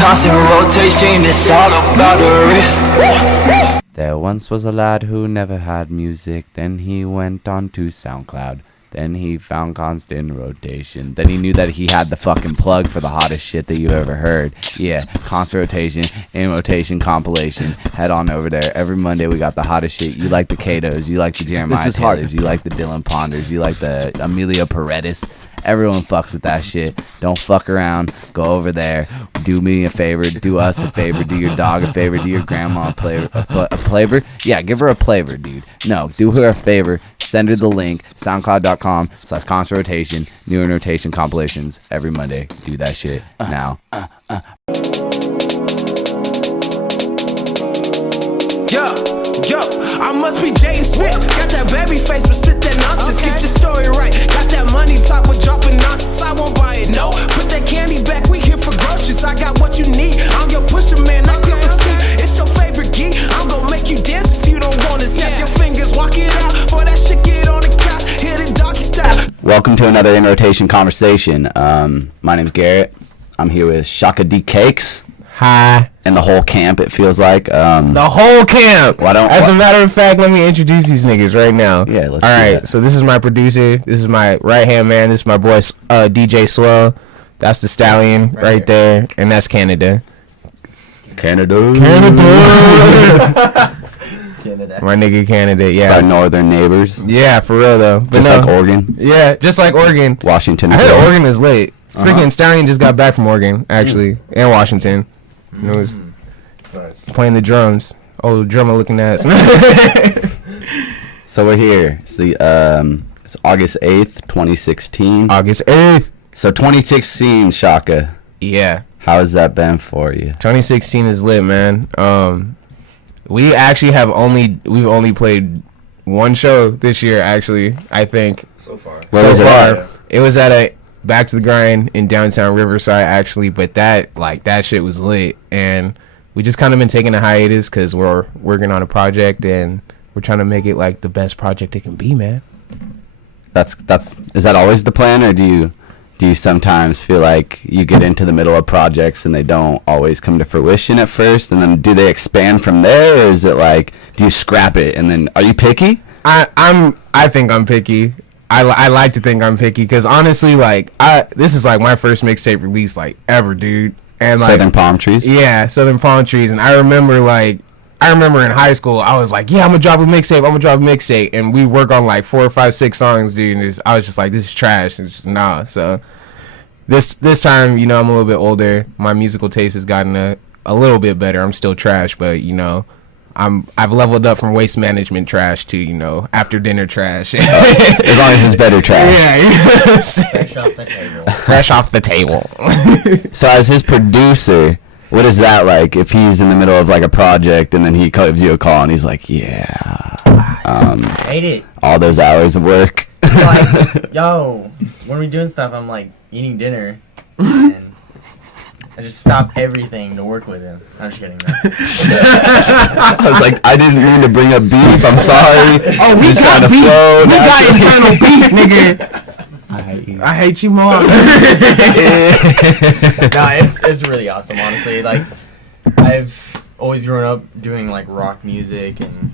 Constant rotation, it's all about the wrist. There once was a lad who never had music. Then he went on to SoundCloud. Then he found constant rotation. Then he knew that he had the fucking plug for the hottest shit that you've ever heard. Yeah, constant rotation, in rotation compilation. Head on over there. Every Monday we got the hottest shit. You like the Katos, you like the Jeremiah Taylors, you like the Dylan Ponders, you like the Amelia Paredes. Everyone fucks with that shit. Don't fuck around. Go over there. Do me a favor. Do us a favor. Do your dog a favor. Do your grandma a flavor. Yeah, give her a flavor, dude. No, do her a favor. Send her the link. SoundCloud.com/constant rotation. New and rotation compilations every Monday. Do that shit now. Yo, I must be Jaden Smith. Got that baby face, but spit that nonsense. Get your story right. Got that money talk, but dropping nonsense. I won't buy it, no. Put that candy back, we here for groceries. I got what you need. I'm your pusher, man. I'm your extreme. It's your favorite geek. I'm gonna make you dance if you don't wanna. Snap your fingers, walk it out. For that shit, get on the couch. Hit it doggy style. Welcome to another In Rotation conversation. My name's Garrett. I'm here with Shaka D Cakes. Hi. And the whole camp, it feels like. The whole camp. As a matter of fact, let me introduce these niggas right now. Yeah, let's All right, so this is my producer. This is my right-hand man. This is my boy, DJ Swell. That's the Stallion right there. And that's Canada. Canada. My nigga Canada, yeah. It's our northern neighbors. Yeah, for real, though. But just like Oregon. Yeah, just like Oregon. Washington. I heard Oregon is late. Freaking Stallion just got back from Oregon, actually. And Washington. It was playing the drums. Oh, drummer looking ass. So we're here. It's August 8th, 2016. August 8th. So 2016, Shaka. Yeah. How has that been for you? 2016 is lit, man. We actually we've only played one show this year, actually, I think. So far. Where was it at? It was at a Back to the Grind in downtown Riverside, actually, but that shit was lit, and we just kind of been taking a hiatus because we're working on a project and we're trying to make it like the best project it can be, man. Is that always the plan, or do you sometimes feel like you get into the middle of projects and they don't always come to fruition at first, and then do they expand from there, or is it like, do you scrap it and then are you picky? I think I'm picky. I like to think I'm picky because honestly, like, this is like my first mixtape release like ever, dude. And like Southern Palm Trees. Yeah, Southern Palm Trees. And I remember in high school, I was like, yeah, I'm gonna drop a mixtape. And we work on like 4 or 5, 6 songs, dude. And I was just like, this is trash. And just nah. So this time, I'm a little bit older. My musical taste has gotten a little bit better. I'm still trash, but I've leveled up from waste management trash to, after dinner trash. As long as it's better trash. Yeah. Fresh off the table. So as his producer, what is that like if he's in the middle of like a project and then he gives you a call and he's like, yeah, I hate it. all those hours of work. Like, yo, when we're doing stuff, I'm like eating dinner and I just stop everything to work with him. I'm just kidding, man. I was like, I didn't mean to bring up beef. I'm sorry. Oh, we got beef. We got internal beef, nigga. I hate you more. No, it's really awesome, honestly. Like, I've always grown up doing like rock music, and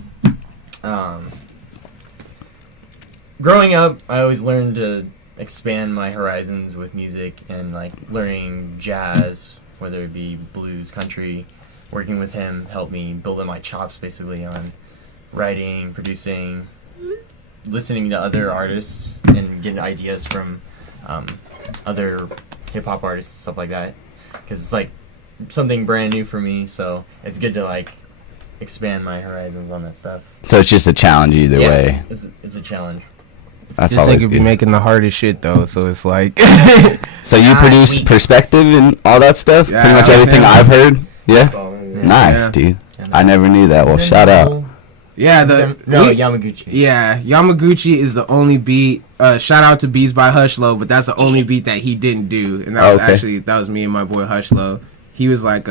growing up, I always learned to expand my horizons with music and like learning jazz, whether it be blues, country. Working with him helped me build up my chops basically on writing, producing, listening to other artists and getting ideas from other hip-hop artists and stuff like that, because it's like something brand new for me, so it's good to like expand my horizons on that stuff. So it's just a challenge either way. It's a challenge. That's this always nigga be good. making the hardest shit though, so it's like. So you produce Perspective and all that stuff? Yeah, pretty much everything I've heard? Yeah? Yeah. Nice, Yeah. dude. I never knew that. Well, shout out. Yeah, Yamaguchi. Yeah, Yamaguchi is the only beat. Shout out to Beats by Hushlow, but that's the only beat that he didn't do, and that was Okay. actually that was me and my boy Hushlow. He was like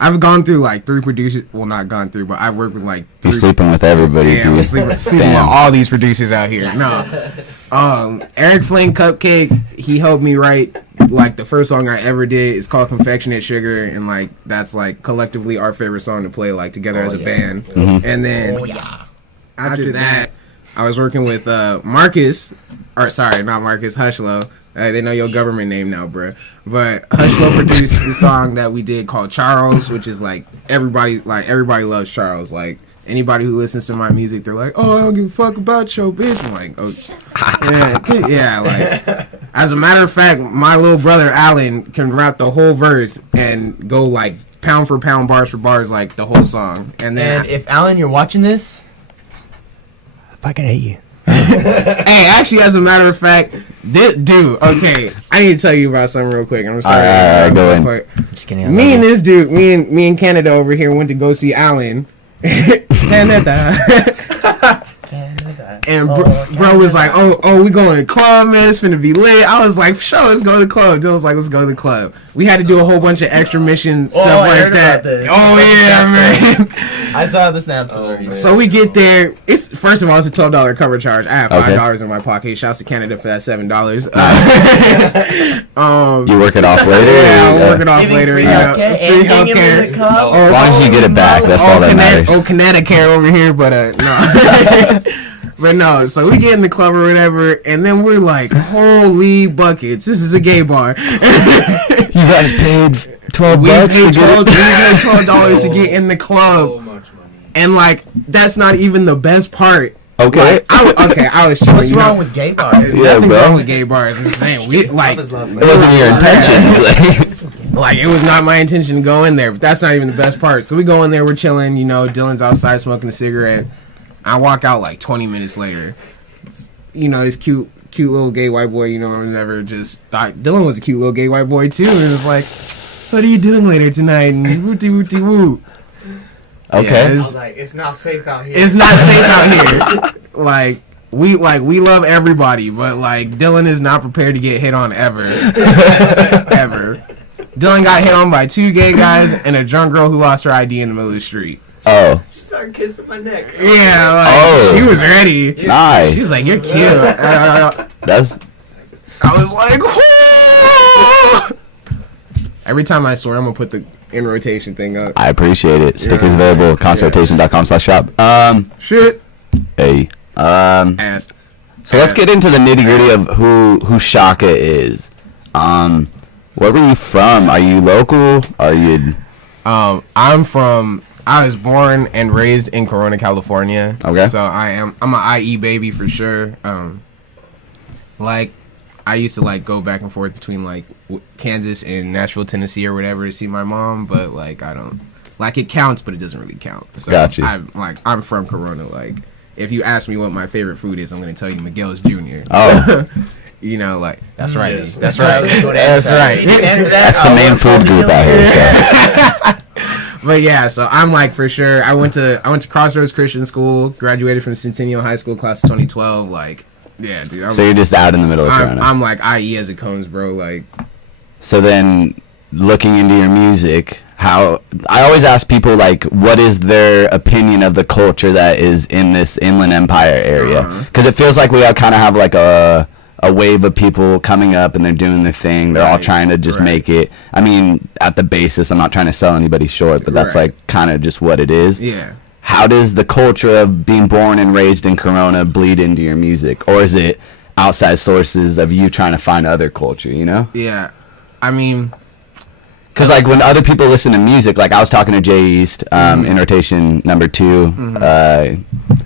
I've gone through like 3 producers. Well, not gone through, but I've worked with like 3. You're sleeping with everybody, Yeah, dude. we're sleeping with all these producers out here. No. Eric Flame Cupcake, he helped me write like the first song I ever did. It's called Confectionate Sugar, and like that's like collectively our favorite song to play like together as a band. And then after that, I was working with Marcus, or sorry, not Marcus, Hushlow. They know your government name now, bruh. But Hushlow produced the song that we did called Charles, which is like everybody loves Charles. Like anybody who listens to my music, they're like, "Oh, I don't give a fuck about your bitch." I'm like, "Oh, yeah." Like, as a matter of fact, my little brother Alan can rap the whole verse and go like pound for pound, bars for bars, like the whole song. And then, if Alan, you're watching this, I fucking hate you. hey, actually, as a matter of fact, this dude. Okay, I need to tell you about something real quick. I'm sorry. Go ahead. Just kidding. Me and this dude, me and Canada over here went to go see Alan. Canada. And bro was like, oh, we going to the club, man. It's finna be lit. I was like, sure, let's go to the club. Dylan was like, let's go to the club. We had to do a whole bunch of extra mission stuff like that. Oh yeah, man. I saw the snap story. So we get there. It's first of all, it's a $12 cover charge. I have $5 in my pocket. Shouts to Canada for that $7. You work it off later. Yeah, I'll work it off later. Free Free healthcare. As long as you get it back, that's all that matters. Connecticut over here, but no. But no, so we get in the club or whatever, and then we're like, holy buckets, this is a gay bar. You guys paid $12 we paid $12 to get in the club. So much money. And like, that's not even the best part. Okay. Like, I was chilling. What's wrong with gay bars? Nothing's wrong with gay bars. I'm just saying, it wasn't your intention. Like, it was not my intention to go in there, but that's not even the best part. So we go in there, we're chilling, Dylan's outside smoking a cigarette. I walk out like 20 minutes later. This cute little gay white boy, I never just thought Dylan was a cute little gay white boy too. And it was like, so what are you doing later tonight? And wooty woo. Okay. Yeah, I was like, it's not safe out here. It's not safe out here. We love everybody, but like Dylan is not prepared to get hit on ever. Ever. Dylan got hit on by 2 gay guys and a drunk girl who lost her ID in the middle of the street. Oh. She started kissing my neck. Yeah, she was ready. Nice. She's like, you're cute. That's. I was like, whoa! Every time I swear, I'm gonna put the in rotation thing up. I appreciate it. Stickers available. Consultation.com/shop. Shit. Hey. Asked. So let's get into the nitty gritty of who Shaka is. Where were you from? Are you local? Are you? I was born and raised in Corona, California. Okay. So I'm an IE baby for sure. I used to like go back and forth between like Kansas and Nashville, Tennessee or whatever to see my mom, but like I don't like it counts, but it doesn't really count. So Gotcha. I'm from Corona. Like if you ask me what my favorite food is, I'm gonna tell you Miguel's Jr. Oh. That's right. Yes. That's right. That's right. That's the main food group out here. So. But yeah, so I'm like for sure. I went to Crossroads Christian School, graduated from Centennial High School class of 2012. Like, yeah, dude. So you're just out in the middle of Corona. I'm like IE as it comes, bro. Like, so then looking into your music, how I always ask people like, what is their opinion of the culture that is in this Inland Empire area? Because it feels like we all kind of have like a wave of people coming up and they're doing their thing. They're all trying to just make it. I mean, at the basis, I'm not trying to sell anybody short, but that's like kind of just what it is. Yeah. How does the culture of being born and raised in Corona bleed into your music? Or is it outside sources of you trying to find other culture, Yeah. I mean, because like when other people listen to music, like I was talking to Jay East in rotation number 2,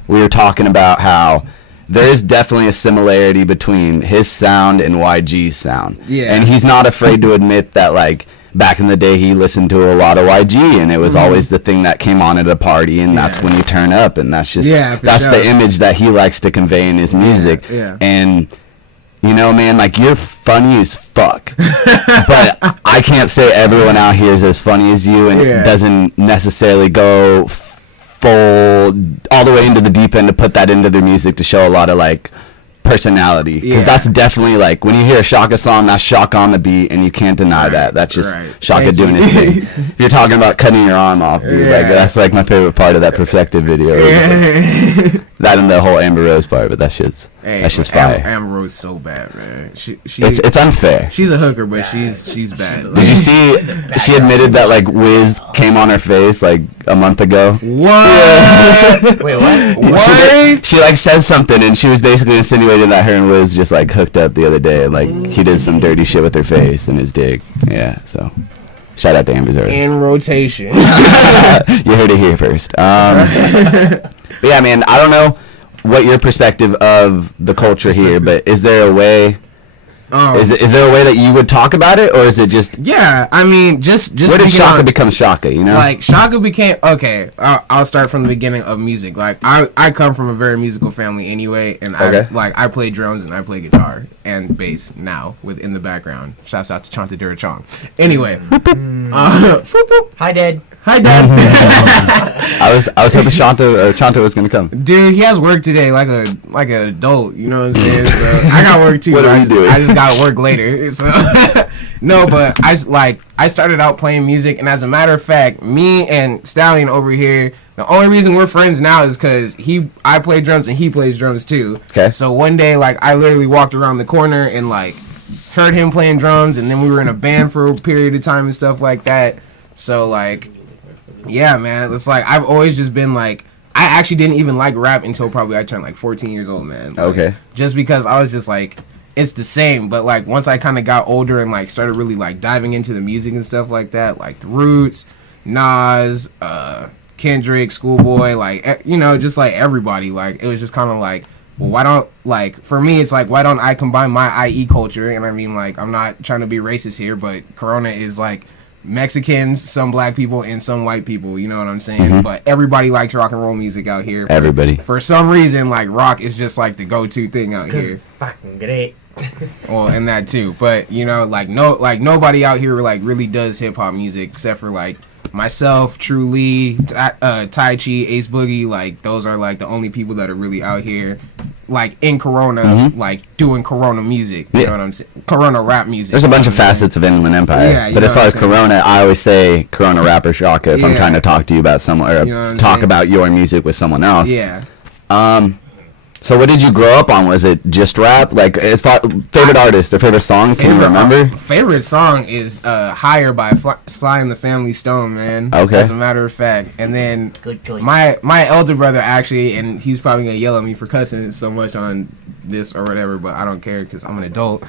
we were talking about how there is definitely a similarity between his sound and YG's sound. Yeah. And he's not afraid to admit that, like, back in the day he listened to a lot of YG, and it was always the thing that came on at a party, and that's when you turn up, and that's just, that's the image that he likes to convey in his music. Yeah. And, man, like, you're funny as fuck. But I can't say everyone out here is as funny as you, and it doesn't necessarily go full all the way into the deep end to put that into their music to show a lot of like personality, because Yeah. that's definitely like when you hear a Shaka song, that's Shaka on the beat, and you can't deny that. That's just Shaka Thank doing you. his thing. If you're talking about cutting your arm off, dude, like Yeah. that's like my favorite part of that Perfected video. That and the whole Amber Rose part, but that shit's fire. Amber Rose so bad, man. She It's unfair. she's a hooker, but she's bad. Did you see? She admitted that like Wiz came on her face like a month ago. What? Wait, what? She like said something, and she was basically insinuating that her and Wiz just like hooked up the other day, and like he did some dirty shit with her face and his dick. Yeah, so shout out to Amber Rose. In rotation. You heard it here first. But yeah, man, I don't know what your perspective of the culture here, but is there a way? Is there a way that you would talk about it, or is it just? Yeah, I mean, just Where did Shaka become Shaka? You know, like Shaka became okay. I'll start from the beginning of music. Like I come from a very musical family anyway, and I play drums and I play guitar and bass now in the background. Shouts out to Chanta Dura Chong. Anyway, Hi, Dad. hi Dad. I was hoping Chanta was gonna come. Dude, he has work today, like an adult. You know what I'm saying? So I got work too. What are you doing? I just got to work later. So no, but I started out playing music, and as a matter of fact, me and Stallion over here, the only reason we're friends now is because I play drums and he plays drums too. Okay. So one day, like I literally walked around the corner and like heard him playing drums, and then we were in a band for a period of time and stuff like that. So like, yeah, man, it's like I've always just been like. I actually didn't even like rap until probably I turned like 14 years old, man. Like, Okay. Just because I was just like, it's the same. But like once I kind of got older and like started really like diving into the music and stuff like that, like the Roots, Nas, Kendrick, Schoolboy, like just like everybody, like it was just kind of like, well, why don't for me it's like why don't I combine my IE culture? And I mean like I'm not trying to be racist here, but Corona is like Mexicans, some black people, and some white people, you know what I'm saying? Mm-hmm. But everybody likes rock and roll music out here. Everybody. For some reason, like rock is just like the go-to thing out here. It's fucking great. Well, and that too. But like nobody out here like really does hip hop music except for like myself, True Lee, Tai Chi, Ace Boogie. Like those are like the only people that are really out here. Like in Corona, like doing Corona music, you know what I'm saying? Corona rap music. There's a bunch of facets of Inland Empire, Yeah, but as far as Corona, I always say Corona rapper Shaka if I'm Yeah. trying to talk to you about someone or You know what I'm talk saying? about your music with someone else. Yeah. So what did you grow up on? Was it just rap? Like as far favorite artist or favorite song? Can you remember? Favorite song is "Higher" by Sly and the Family Stone, man. Okay. As a matter of fact, and then Good choice. my elder brother actually, and he's probably gonna yell at me for cussing so much on this or whatever, but I don't care because I'm an adult.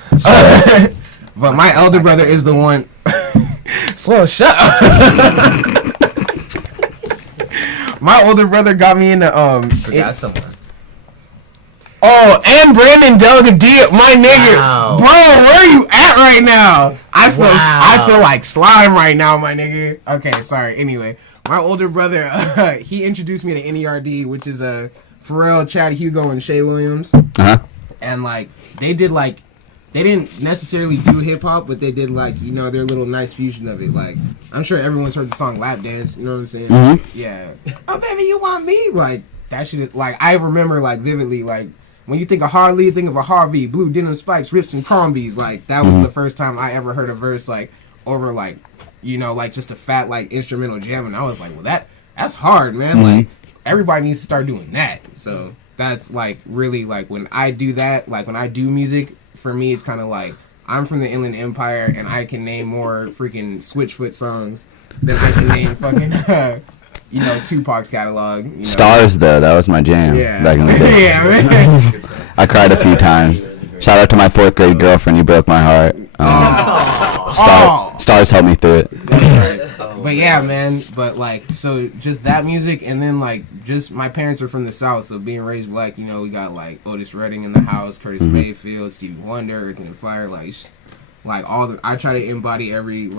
But my elder brother is the one. Slow, shut up. My older brother got me into Forgot someone. Oh, and Brandon Delga D, my nigga, Wow. bro, where are you at right now? I Wow. feel like slime right now, my nigga. Okay, sorry. Anyway, my older brother, he introduced me to NERD, which is Pharrell, Chad Hugo, and Shay Williams, and like they didn't necessarily do hip hop, but they did like their little nice fusion of it. Like I'm sure everyone's heard the song Lap Dance. You know what I'm saying? Yeah. Oh baby, you want me? Like that shit is like I remember like vividly like. When you think of Harley, think of a Harvey, blue denim spikes, rips and crombies. Like that was the first time I ever heard a verse like over like like just a fat like instrumental jam, and I was like, well that's hard, man. Like everybody needs to start doing that. So that's like really like when I do that, like when I do music, for me it's kind of like I'm from the Inland Empire and I can name more freaking Switchfoot songs than I can name fucking Tupac's catalog. Stars though, that was my jam back in the day. Yeah, man. I cried a few times. Shout out to my 4th grade girlfriend. You broke my heart. Stars helped me through it. But yeah, man. But like, so just that music, and then like, just my parents are from the South, so being raised black, we got like Otis Redding in the house, Curtis Mayfield, Stevie Wonder, Earth, and Fire, like all the. I try to embody every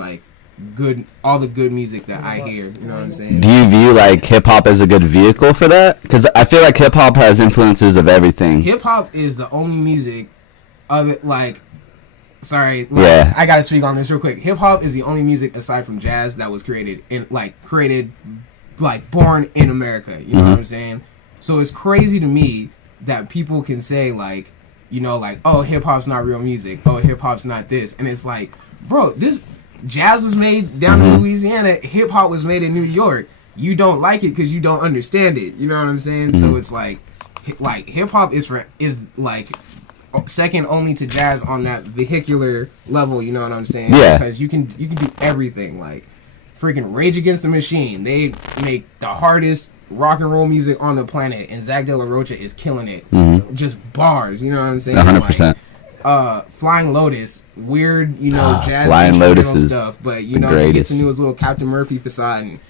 all the good music that I hear. You know what I'm saying? Do you view like hip hop as a good vehicle for that? Because I feel like hip hop has influences of everything. Hip hop is the only music of it. Like, sorry, Yeah. I gotta speak on this real quick. Hip hop is the only music aside from jazz that was created born in America. You know what I'm saying? So it's crazy to me that people can say like you know, like, oh, hip hop's not real music. Oh, hip hop's not this. And it's like, bro, this jazz was made down in Louisiana. Hip hop was made in New York. You don't like it because you don't understand it. You know what I'm saying? So it's like hip hop is like second only to jazz on that vehicular level. You know what I'm saying? Yeah. Because you can do everything. Like freaking Rage Against the Machine. They make the hardest rock and roll music on the planet, and Zach De La Rocha is killing it. Just bars. You know what I'm saying? 100%. Like, Flying Lotus, weird, you know, jazz Flying Lotus is stuff, but you know, he greatest. gets into his little Captain Murphy facade and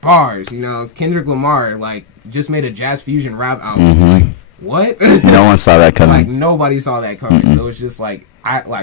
bars. You know, Kendrick Lamar like just made a jazz fusion rap album. Like what? No one saw that coming. Like nobody saw that coming. So it's just like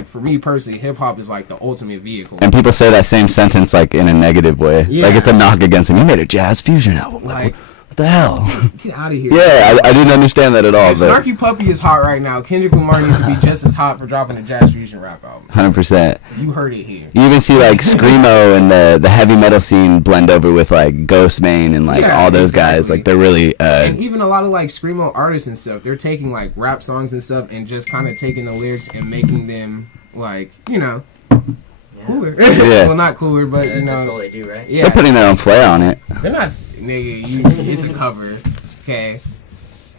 for me personally, hip hop is like the ultimate vehicle. And people say that same sentence like in a negative way. Yeah. Like it's a knock against him. You made a jazz fusion album. Like, what the hell? get out of here. Yeah, I didn't understand that at all. If But Snarky Puppy is hot right now, Kendrick Lamar needs to be just as hot for dropping a jazz fusion rap album. 100%. You heard it here. You even see like Screamo and the heavy metal scene blend over with like Ghostmane and like Yeah, all those guys. exactly. Like they're really And even a lot of like screamo artists and stuff, they're taking like rap songs and stuff and just kind of taking the lyrics and making them like, you know, cooler. Yeah. Well, not cooler, but you That's all know, they do, right? yeah. they're putting their own flair on it. They're not, nigga. It's a cover, okay?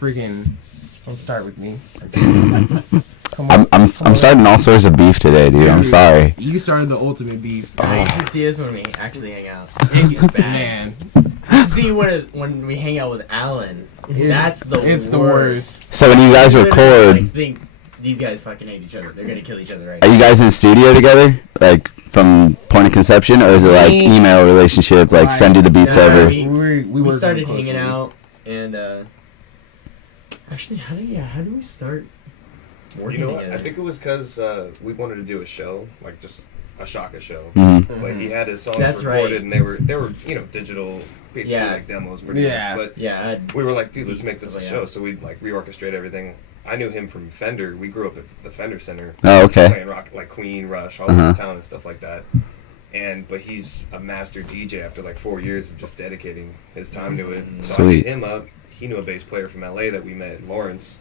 Freaking, don't start with me. Come on. I'm starting all sorts of beef today, dude. I'm sorry. You started the ultimate beef, You should see this when we actually hang out. It's bad. man. You should see when we hang out with Alan. That's the It's worst. the worst. So when you guys Literally, record, like, think these guys fucking hate each other. They're gonna kill each other right are now. you guys in the studio together, like from point of conception, or is it like email relationship, like send you the beats Nah, over? we work started really hanging closely. out, and actually, how do we start working You know what? together? I think it was because we wanted to do a show, like just a Shaka show. Mhm. Like he had his songs That's recorded, right. and they were digital, basically Yeah. like demos, pretty Yeah. much. But Yeah, we were like, dude, let's make this a Stuff like show. that. So we like reorchestrate everything. I knew him from Fender. We grew up at the Fender Center. Oh, okay. Playing rock like Queen, Rush, all Uh-huh. over town and stuff like that. But he's a master DJ after like 4 years of just dedicating his time to it. So I Sweet. hit him up. He knew a bass player from LA that we met, Lawrence.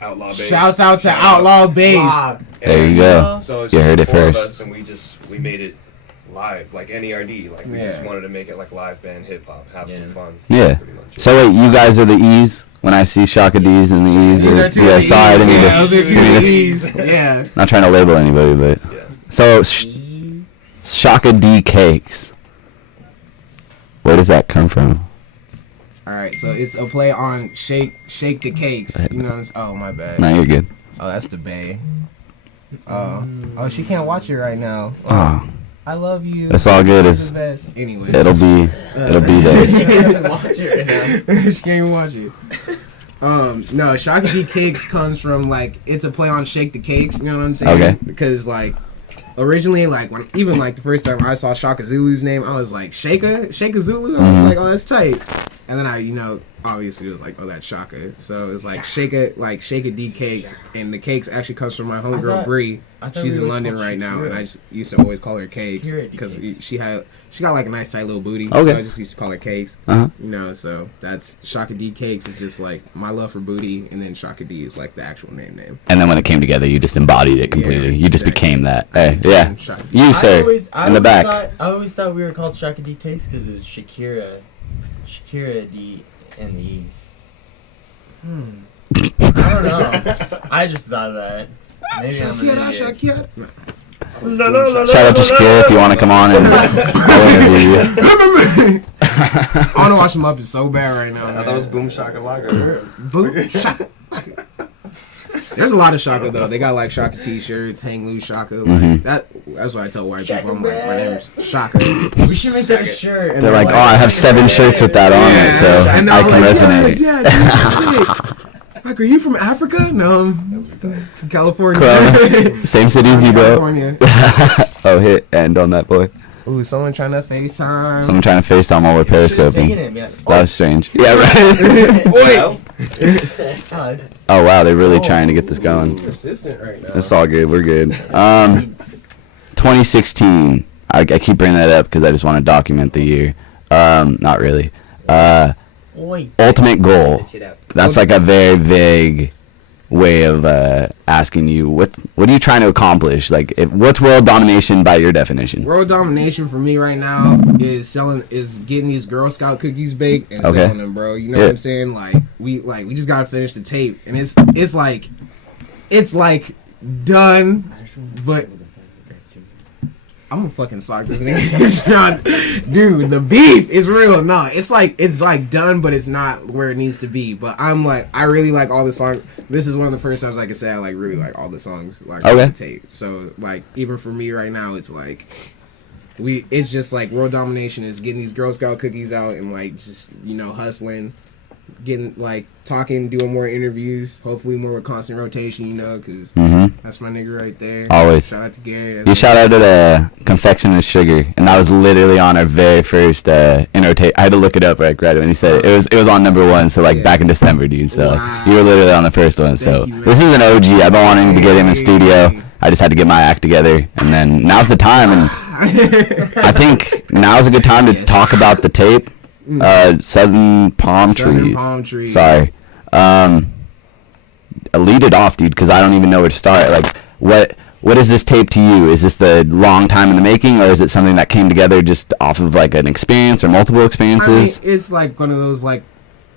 Outlaw Bass. Shouts out to Shout Outlaw Bass. Wow. There you go. So it's You just heard the it four of first. us, and we made it live, like NERD. Like we just Yeah. wanted to make it like live band hip hop, have some Yeah. fun. Yeah. Pretty much. So wait, you guys are the E's? When I see Shaka D's and the E's, These or- are two yeah, of the sorry, I E's. didn't mean Yeah, to- those are two didn't of mean the to- E's. Yeah. Not trying to label anybody, but Yeah. so Shaka D cakes. Where does that come from? All right, so it's a play on shake the cakes. You know what I'm saying? Oh, my bad. No, you're good. Oh, that's the Bay. Oh, she can't watch it right now. Oh, I love you. it's all good. You're It's the best. Anyway, it'll be there. Watch it right now. she can't even watch it. No, Shaka D Cakes comes from like it's a play on Shake the Cakes. You know what I'm saying? Okay. Because like originally, like when even like the first time I saw Shaka Zulu's name, I was like Shaka Zulu. I was like, oh, that's tight. And then I, you know, obviously it was like, oh, that's Shaka. So it was like Shaka D Cakes, and the cakes actually comes from my homegirl thought- Bree. I thought She's we in was London called right now, and Shakira. I just used to always call her Cakes Shakira D because Cakes. she got like a nice tight little booty. Okay. So I just used to call her Cakes. Uh-huh. You know, so that's Shaka D Cakes is just like my love for booty, and then Shaka D is like the actual name. And then when it came together, you just embodied it completely. Yeah, you just exactly. became that. Hey, yeah. Shaka D. You, sir, I in the always back. I always thought we were called Shaka D Cakes because it was Shakira D and the E's. I don't know. I just thought that. Maybe I'm an idiot. Shakira. Shout out to Shakira if you want to come on and I'll interview you. I want to watch them up. It's so bad right now. I Man. thought it was Boom Shaka Laga. Boom, Shaka. There's a lot of Shaka though. They got like Shaka T-shirts, hang loose Shaka. Like, that's what I tell white people. I'm like, my name's Shaka. We should make that a shirt. And They're like, oh, I have 7 shirts with that on it, so and they're I all can like, resonate. Yeah, dude, that's sick. Like, are you from Africa? No, I'm from California. Corona. Same city as you, bro. California. Oh, hit end on that boy. Ooh, someone trying to FaceTime. Someone trying to FaceTime while we're Taking periscoping. it, man. That was strange. Yeah, right. Oi! God. Oh wow, they're really trying to get this going. Persistent right now. It's all good. We're good. 2016. I keep bringing that up because I just want to document the year. Not really. Oi. Ultimate goal. That's like a very vague way of asking you what are you trying to accomplish? Like, what's world domination by your definition? World domination for me right now is getting these Girl Scout cookies baked and selling them, bro. You know what I'm saying? Like we just gotta finish the tape, and it's like done, but I'm gonna fucking sock this nigga. Dude, the beef is real. No, it's like done, but it's not where it needs to be. But I really like all the songs. This is one of the first times I can say I really like all the songs on the tape. So like even for me right now, it's like it's just like world domination is getting these Girl Scout cookies out and like just hustling, getting like talking, doing more interviews, hopefully more with constant rotation, because that's my nigga right there. Always. Shout out to Gary. You shout out to the Confection of Sugar, and that was literally on our very first intro tape. I had to look it up right when he said it was on number 1, so like back in December, dude. So you were literally on the first one. So this is an OG. I've been wanting to get him in studio. I just had to get my act together, and then now's the time. And I think now's a good time to talk about the tape. Southern Palm Trees. Sorry. Lead it off, dude, because I don't even know where to start. Like, what is this tape to you? Is this the long time in the making, or is it something that came together just off of like an experience or multiple experiences? I mean, it's like one of those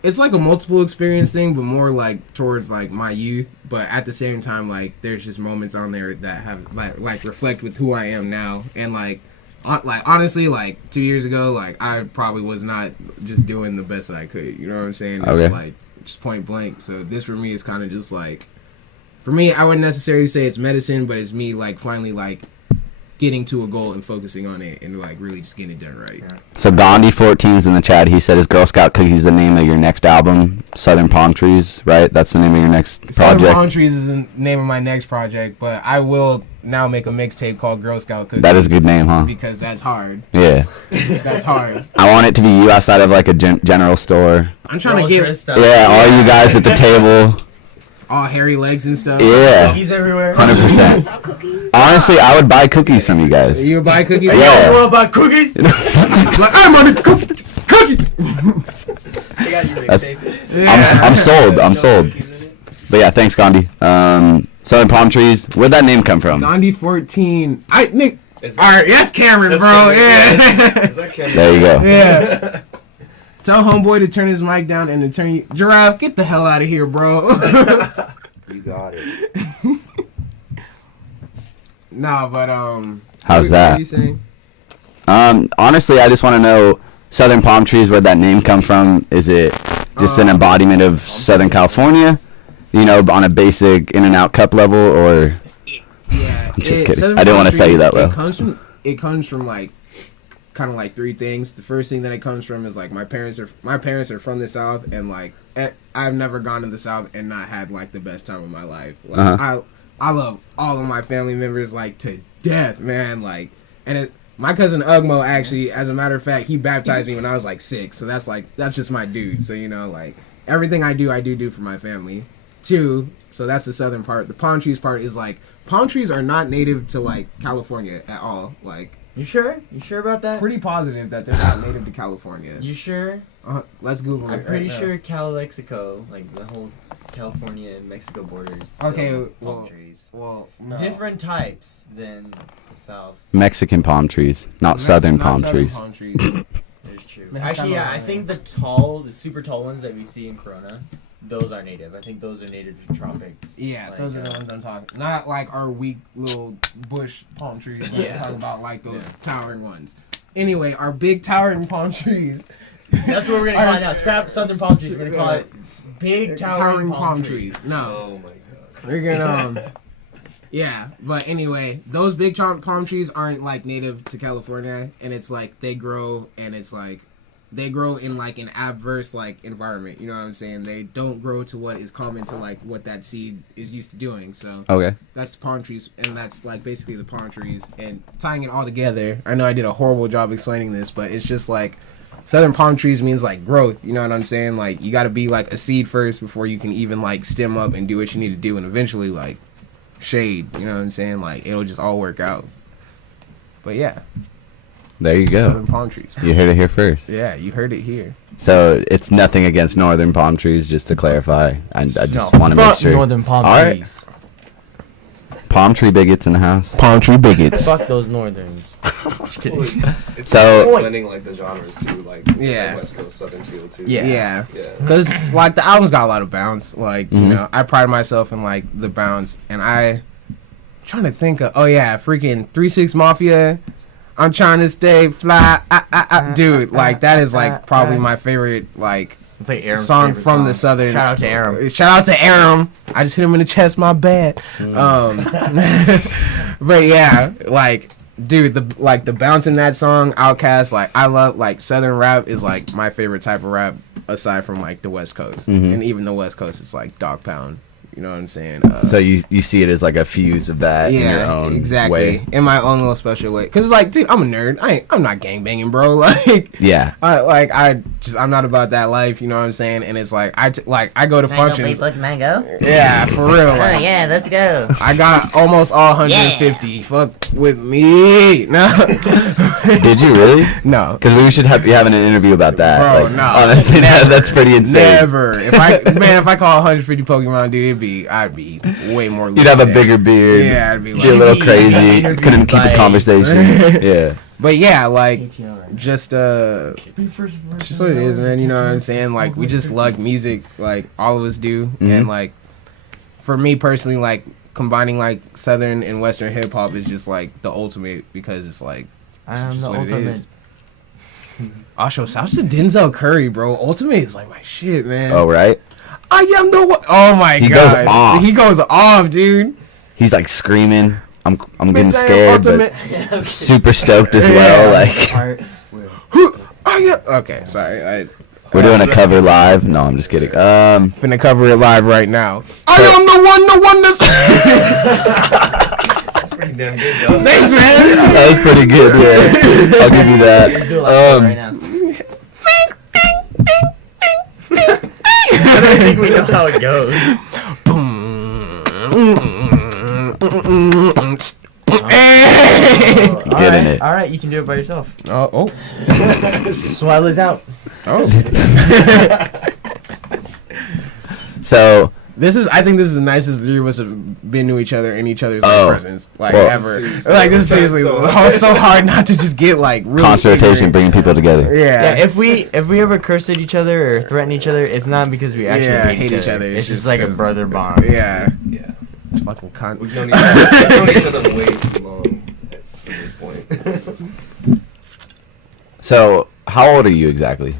it's like a multiple experience thing, but more like towards like my youth. But at the same time, like there's just moments on there that have like reflect with who I am now, and like honestly, like 2 years ago, like I probably was not just doing the best I could. You know what I'm saying? It's like just point blank. So this for me is kind of just like, for me, I wouldn't necessarily say it's medicine, but it's me like finally like getting to a goal and focusing on it and like really just getting it done right. So Gandhi 14's in the chat. He said, "Is Girl Scout Cookies the name of your next album? Southern Palm Trees, right? That's the name of your next project." Southern Palm Trees is the name of my next project, but I will now make a mixtape called Girl Scout Cookies. That is a good name, huh? Because that's hard. Yeah. That's hard. I want it to be you outside of like a general store. I'm trying to get all you guys at the table. All hairy legs and stuff. Yeah. Cookies everywhere. 100%. Honestly, I would buy cookies from you guys. You would buy cookies? Yeah. You want to buy cookies? Like, I'm on the cookies. I got your mixtape. I'm sold. But yeah, thanks, Gandhi. Southern Palm Trees. Where'd that name come from? Gandhi 14. Alright, that's Cameron, bro. Yeah. Is that Cameron? There you go. Yeah. Tell homeboy to turn his mic down and to turn you. Giraffe, get the hell out of here, bro. You got it. Nah, but How's what that? are you saying? Honestly, I just want to know, Southern Palm Trees, where'd that name come from? Is it just an embodiment of Southern California? On a basic in and out cup level, or? Yeah, I'm just kidding. I didn't want to say you that well. It comes from like kind of like three things. The first thing that it comes from is like my parents are from the South, and like I've never gone to the South and not had like the best time of my life. Like I love all of my family members like to death, man. Like, and my cousin Ugmo actually, as a matter of fact, he baptized me when I was like 6. So that's just my dude. So like everything I do for my family. 2, so that's the southern part. The palm trees part is like palm trees are not native to like California at all. Like, you sure? You sure about that? Pretty positive that they're not native to California. You sure? Let's Google it. I'm pretty sure Calexico, like the whole California and Mexico borders. Okay, palm trees. Well, no. Different types than the South. Mexican palm trees, not southern palm trees. That's true. Actually, yeah, I think the super tall ones that we see in Corona, those are native. I think those are native to tropics. Yeah, like, those are the ones I'm talking. Not like our weak little bush palm trees. I'm talking about like those towering ones. Anyway, our big towering palm trees. That's what we're gonna call it now. Scrap southern palm trees. We're gonna call it big towering palm trees. No. Oh my god. We're gonna yeah, but anyway, those big palm trees aren't like native to California, and it's like they grow, and it's like they grow in like an adverse like environment. You know what I'm saying? They don't grow to what is common to like what that seed is used to doing. So okay, that's palm trees, and that's like basically the palm trees. And tying it all together, I know I did a horrible job explaining this, but it's just like southern palm trees means like growth. You know what I'm saying? Like you got to be like a seed first before you can even like stem up and do what you need to do, and eventually like shade. You know what I'm saying? Like it'll just all work out. But yeah. There you go. Southern palm trees. You heard it here first. Yeah, you heard it here. So it's nothing against northern palm trees, just to clarify. I just want to make Fuck sure. northern palm All right. trees. Palm tree bigots in the house. Palm tree bigots. Fuck those northerns. Just kidding. It's So- like blending like the genres too, like Yeah. West Coast Southern feel too. Yeah. Yeah. Yeah. Because, like, the album's got a lot of bounce. Like, you Mhm. know, I pride myself in, like, the bounce. And I'm trying to think of, freaking 3-6 Mafia. I'm trying to stay fly. Dude, like, that is, like, probably my favorite, like, It's like Aram's song favorite from song. the Southern. Shout out to Aram. Shout out to Aram. I just hit him in the chest, my bad. But yeah, like, dude, the bounce in that song, Outkast, like, I love, like, Southern rap is like my favorite type of rap aside from like the West Coast, and even the West Coast is like Dog Pound. You know what I'm saying? So you see it as like a fuse of that in your own exactly. way. In my own little special way. Cause it's like, dude, I'm a nerd. I'm not gangbanging, bro. Like, Yeah. I'm not about that life. You know what I'm saying? And it's like, I go to functions. Mango? Yeah, for real. Like, Oh, yeah, let's go. I got almost all 150. Fuck with me. No. Did you really? No. Because we should be having an interview about that. Bro, like, no. Honestly, that's pretty insane. Never. If I call 150 Pokemon, dude, I'd be way more. You'd have a legit. bigger beard. Yeah, I'd be Be a like. little Be crazy. interviewed Couldn't keep by- a conversation. Yeah. But yeah, like, just just what it is, man. You know what I'm saying? Like, we just like music, like all of us do, and like, for me personally, like combining like Southern and Western hip hop is just like the ultimate because it's like I am just the what it ultimate. is. Also, shouts to Denzel Curry, bro. Ultimate is like my shit, man. Oh, right? I am the one. Oh my He god, goes off. He goes off, dude. He's like screaming. I'm getting Midnight scared, Ultimate. but super stoked as well. Like, Art. Okay, sorry. we're doing a cover live. No, I'm just kidding. Finna cover it live right now. I am the one that's. That's pretty damn good, though. Thanks, man. That was pretty good. Yeah, I'll give you that. Do it like right now. I don't think we know how it goes. Getting it. All right, you can do it by yourself. Oh. Swell is out. So I think this is the nicest three of us have been to each other in each other's like, Oh. presence, like Well- ever. Seriously. Like this is seriously so hard not to just get like really consultation, ignorant. bringing people together. Yeah. Yeah, if we ever curse at each other or threaten each other, it's not because we actually hate each other. It's just like a 'cause- brother bond. Yeah. Yeah. It's fucking cunt. We've known each other way too long at this point. So, how old are you exactly?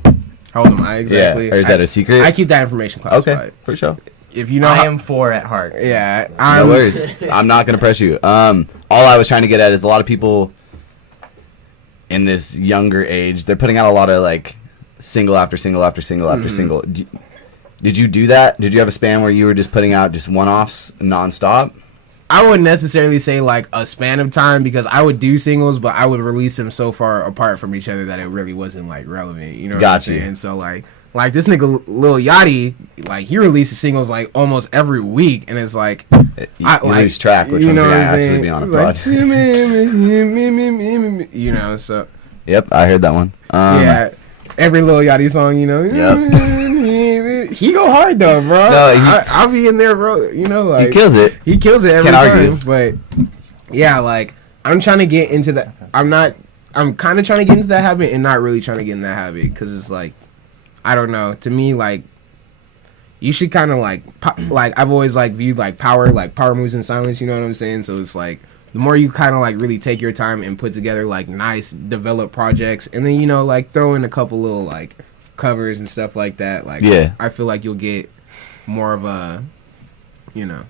How old am I exactly? Yeah. Or is that a secret? I keep that information classified. Okay, for sure. If you know, I am 4 at heart. Yeah. No worries. I'm not gonna press you. All I was trying to get at is a lot of people in this younger age, they're putting out a lot of like single after single after single after single. Did you do that? Did you have a span where you were just putting out just one-offs nonstop? I wouldn't necessarily say like a span of time because I would do singles, but I would release them so far apart from each other that it really wasn't like relevant. You know what I'm Got you. saying? So like this nigga Lil Yachty, like he releases singles like almost every week, and it's like You lose track which ones are gonna actually be on a project. You know, so Yep, I heard that one. yeah, every Lil Yachty song, you know. Yep. He go hard though, bro. No, I'll be in there, bro. You know, like He kills it. He kills it every Can't time. argue. But yeah, like I'm trying to get into that. I'm kind of trying to get into that habit and not really trying to get in that habit because it's like, I don't know. To me, like you should kind of like I've always like viewed like power moves in silence. You know what I'm saying? So it's like the more you kind of like really take your time and put together like nice developed projects, and then you know like throw in a couple little like covers and stuff like that. Like Yeah. I feel like you'll get more of a, you know.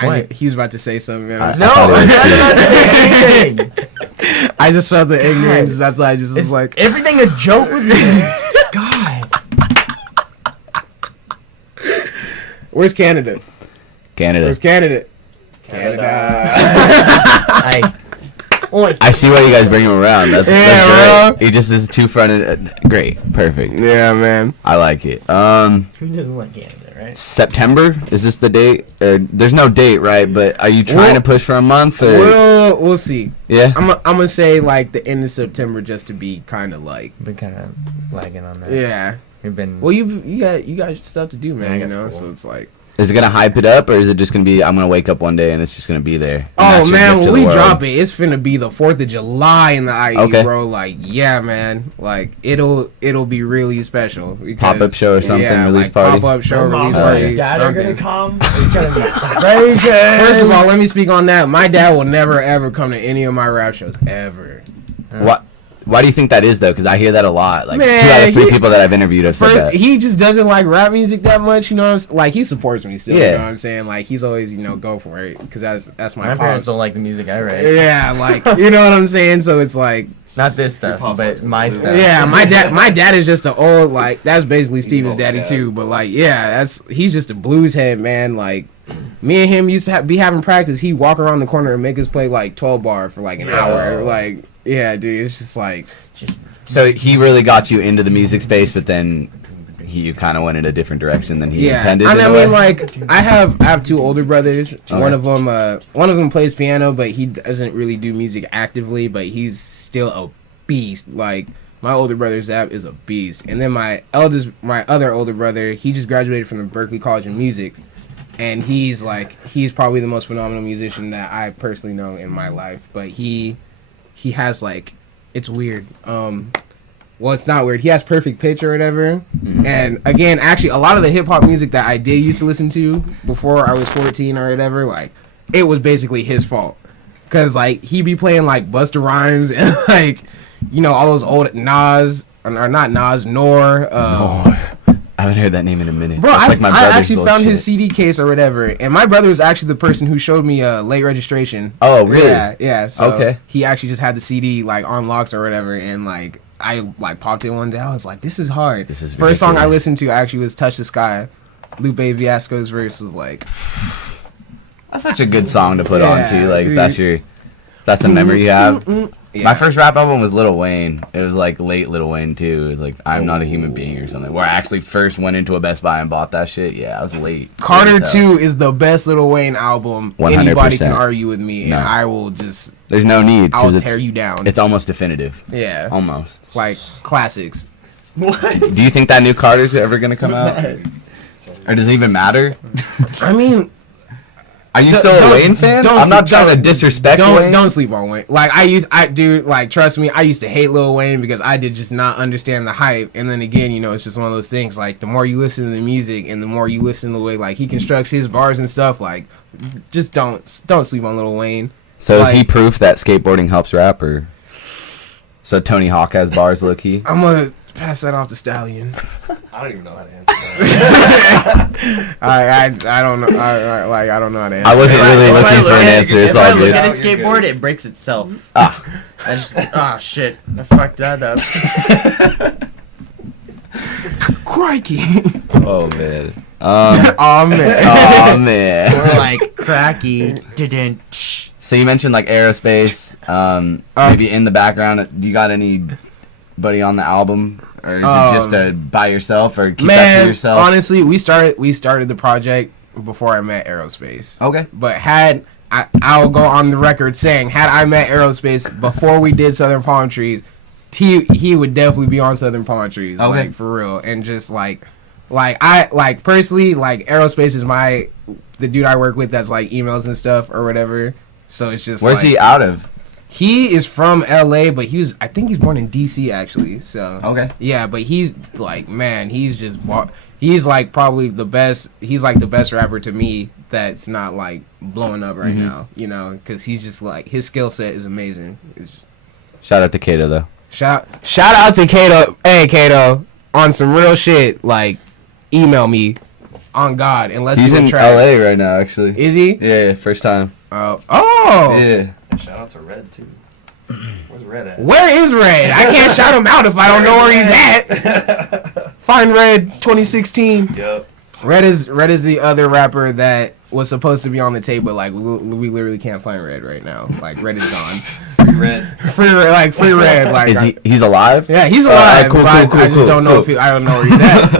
What? He's about to say something, man. I No, thought I'm it not was- about to say anything. I just felt the ignorance. That's why I just was Is like, everything a joke with you? God. "Where's Canada? Canada. Where's Canada? I see why you guys bring him around. That's Yeah, great. He just is two fronted. Great, perfect. Yeah, man. I like it. Who doesn't like Canada? right? September? Is this the date? Or there's no date, right? But are you trying to push for a month? Or? We'll see. Yeah. I'm gonna say like the end of September just to be kind of like. Been kind of lagging on that. Yeah. We've been. Well, you got stuff to do, man. Yeah, You that's know, cool. so it's like. Is it gonna hype it up, or is it just gonna be I'm gonna wake up one day and it's just gonna be there? And Oh that's your man, gift to when the we world? drop it, it's finna be the 4th of July in the IE, Okay. bro. Like, yeah, man. Like, it'll be really special. because- Pop-up show or something, yeah, release like, party? Pop up show, My release mom party, and party, dad are gonna something. come. It's gonna be crazy. First of all, let me speak on that. My dad will never ever come to any of my rap shows ever. Why do you think that is though? Because I hear that a lot. Like Man, 2 out of 3 he- people that I've interviewed have said First, that. he just doesn't like rap music that much. You know what I'm saying? Like, he supports me still. Yeah. You know what I'm saying? Like, he's always, go for it because that's my My parents pops. don't like the music I write. Yeah, like, you know what I'm saying? So it's like. Not this stuff, pops but likes my the stuff. Yeah, my dad is just an old, like, that's basically Steven's old daddy dad. too, but like, yeah, he's just a blues head, man. Like, me and him used to be having practice. He'd walk around the corner and make us play like 12 bar for like an hour. Like, yeah, dude, it's just like, So he really got you into the music space, but then you kind of went in a different direction than he yeah. intended. I in a mean, way? like, I have 2 older brothers. Okay. One of them plays piano, but he doesn't really do music actively. But he's still a beast. Like, my older brother Zab is a beast, and then my other older brother, he just graduated from the Berklee College of Music, and he's probably the most phenomenal musician that I personally know in my life. But he has like, it's weird. Well, it's not weird. He has perfect pitch or whatever. Mm-hmm. And again, actually, a lot of the hip hop music that I did used to listen to before I was 14 or whatever, like, it was basically his fault. Cause like he be playing like Busta Rhymes and like, all those old Nas or not Nas nor. I haven't heard that name in a minute. Bro, That's I like my brother's actually found bullshit. his CD case or whatever, and my brother was actually the person who showed me late registration. Oh, really? Yeah. So Okay. he actually just had the CD like on locks or whatever, and like I like popped it one day. I was like, this is hard. This is First song I ridiculous. listened to actually was "Touch the Sky." Lupe Fiasco's verse was like, That's such a good song to put on Yeah, too. Like dude. that's a memory you have. yeah. My first rap album was Lil Wayne. It was like late Lil Wayne too. It was like I'm Not a Human Being or something. Where I actually first went into a Best Buy and bought that shit. Yeah, I was late. Carter Late as hell. 2 is the best Lil Wayne album. 100%. Anybody can argue with me, No. and I will just, There's no need. 'cause I'll it's, tear you down. It's almost definitive. Yeah, Almost. like classics. Do you think that new Carter's ever gonna come out? Or does it even matter? I mean, Are you still a Wayne fan? I'm not trying to disrespect Wayne. Don't sleep on Wayne. Like like, trust me, I used to hate Lil Wayne because I did just not understand the hype. And then again, it's just one of those things. Like, the more you listen to the music and the more you listen to the way like he constructs his bars and stuff, like, just don't sleep on Lil Wayne. So is he like- proof that skateboarding helps rap, or so Tony Hawk has bars low key? I'm gonna pass that off to Stallion. I don't even know how to answer that. I don't know. I don't know how to answer. I wasn't really If I looking look for an at- answer. It's if all I look good. at a You're good. skateboard, it breaks itself. Ah, I just, shit, I fucked that up. Crikey. oh man. Oh man. Oh man. Or like cracky. Didn't. So you mentioned like aerospace. Maybe in the background. Do you got anybody on the album, or is it just by yourself, or keep that to Man, yourself? honestly, we started the project before I met Aerospace. Okay. But I'll go on the record saying, had I met Aerospace before we did Southern Palm Trees, he would definitely be on Southern Palm Trees, Okay. like, for real. And just I personally, like, Aerospace is the dude I work with that's like emails and stuff or whatever. So it's just Where's like, he out of? He is from LA, but I think he's born in DC actually. So Okay. yeah, but he's like, man, he's like probably the best. He's like the best rapper to me that's not like blowing up right now. Because he's just like, his skill set is amazing. It's just, Shout out to Kato though. shout out to Kato. Hey Kato, on some real shit. Like, email me, on God, and let's He's do a in track. LA right now, actually. Is he? Yeah, first time. Oh. Yeah. Shout out to Red too. Where's Red at? Where is Red? I can't shout him out if I don't know where he's at. Find Red 2016. Yup. Red is the other rapper that was supposed to be on the tape, but like we literally can't find Red right now. Like, Red is gone. Red. Free red. Like, Is he's alive? yeah, he's alive. Cool, but cool, I just cool, don't know cool. if I don't know where he's at.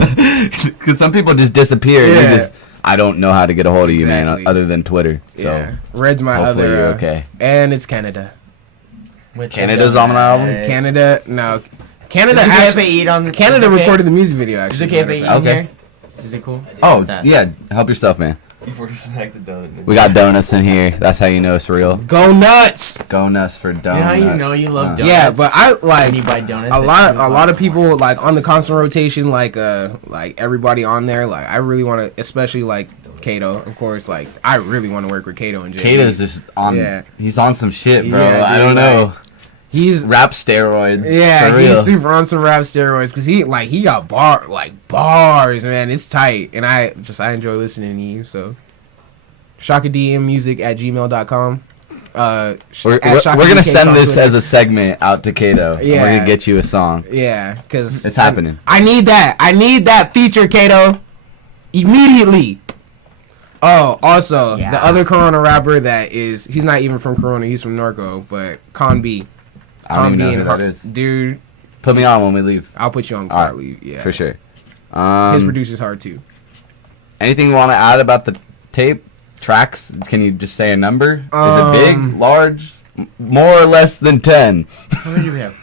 Because some people just disappear. Yeah. And I don't know how to get a hold of you, man, Exactly. other than Twitter. So Yeah, Red's my hopefully other. you're okay. And it's Canada. Canada's on an album? Canada, no. Canada Is the actually. KFA eat on Canada is it okay? recorded the music video. Is Actually, the KFA eat on Okay. here? Is it cool? Oh, What's that? yeah. Help yourself, man. Before you snack the donut. We got donuts in here. That's how you know it's real. Go nuts. Go nuts for You donuts. know how you know you love donuts? Yeah, but I like when you buy donuts. a lot of people like on the constant rotation, like everybody on there. Like I really want to, especially like Kato, of course. Like I really want to work with Kato and Jay. Kato's just on. Yeah. He's on some shit, bro. Yeah, I dude, don't know. He's rap steroids. yeah, for real. he's super on some rap steroids because he got bars, man. It's tight, and I enjoy listening to you. So, ShakaDMmusic@gmail.com. We're Shaka gonna DKs send on this Twitter. as a segment out to Kato. Yeah. We're gonna get you a song. Yeah, because It's happening. I need that. I need that feature, Kato, immediately. Oh, also Yeah. the other Corona rapper he's not even from Corona. He's from Norco, but Con B. I don't even know and who that is. Dude, Put me on when we leave. I'll put you on All right, car leave. Yeah, for sure. His producer's hard too. Anything you want to add about the tape tracks? Can you just say a number? Is it big, large, more or less than 10? How many do we have?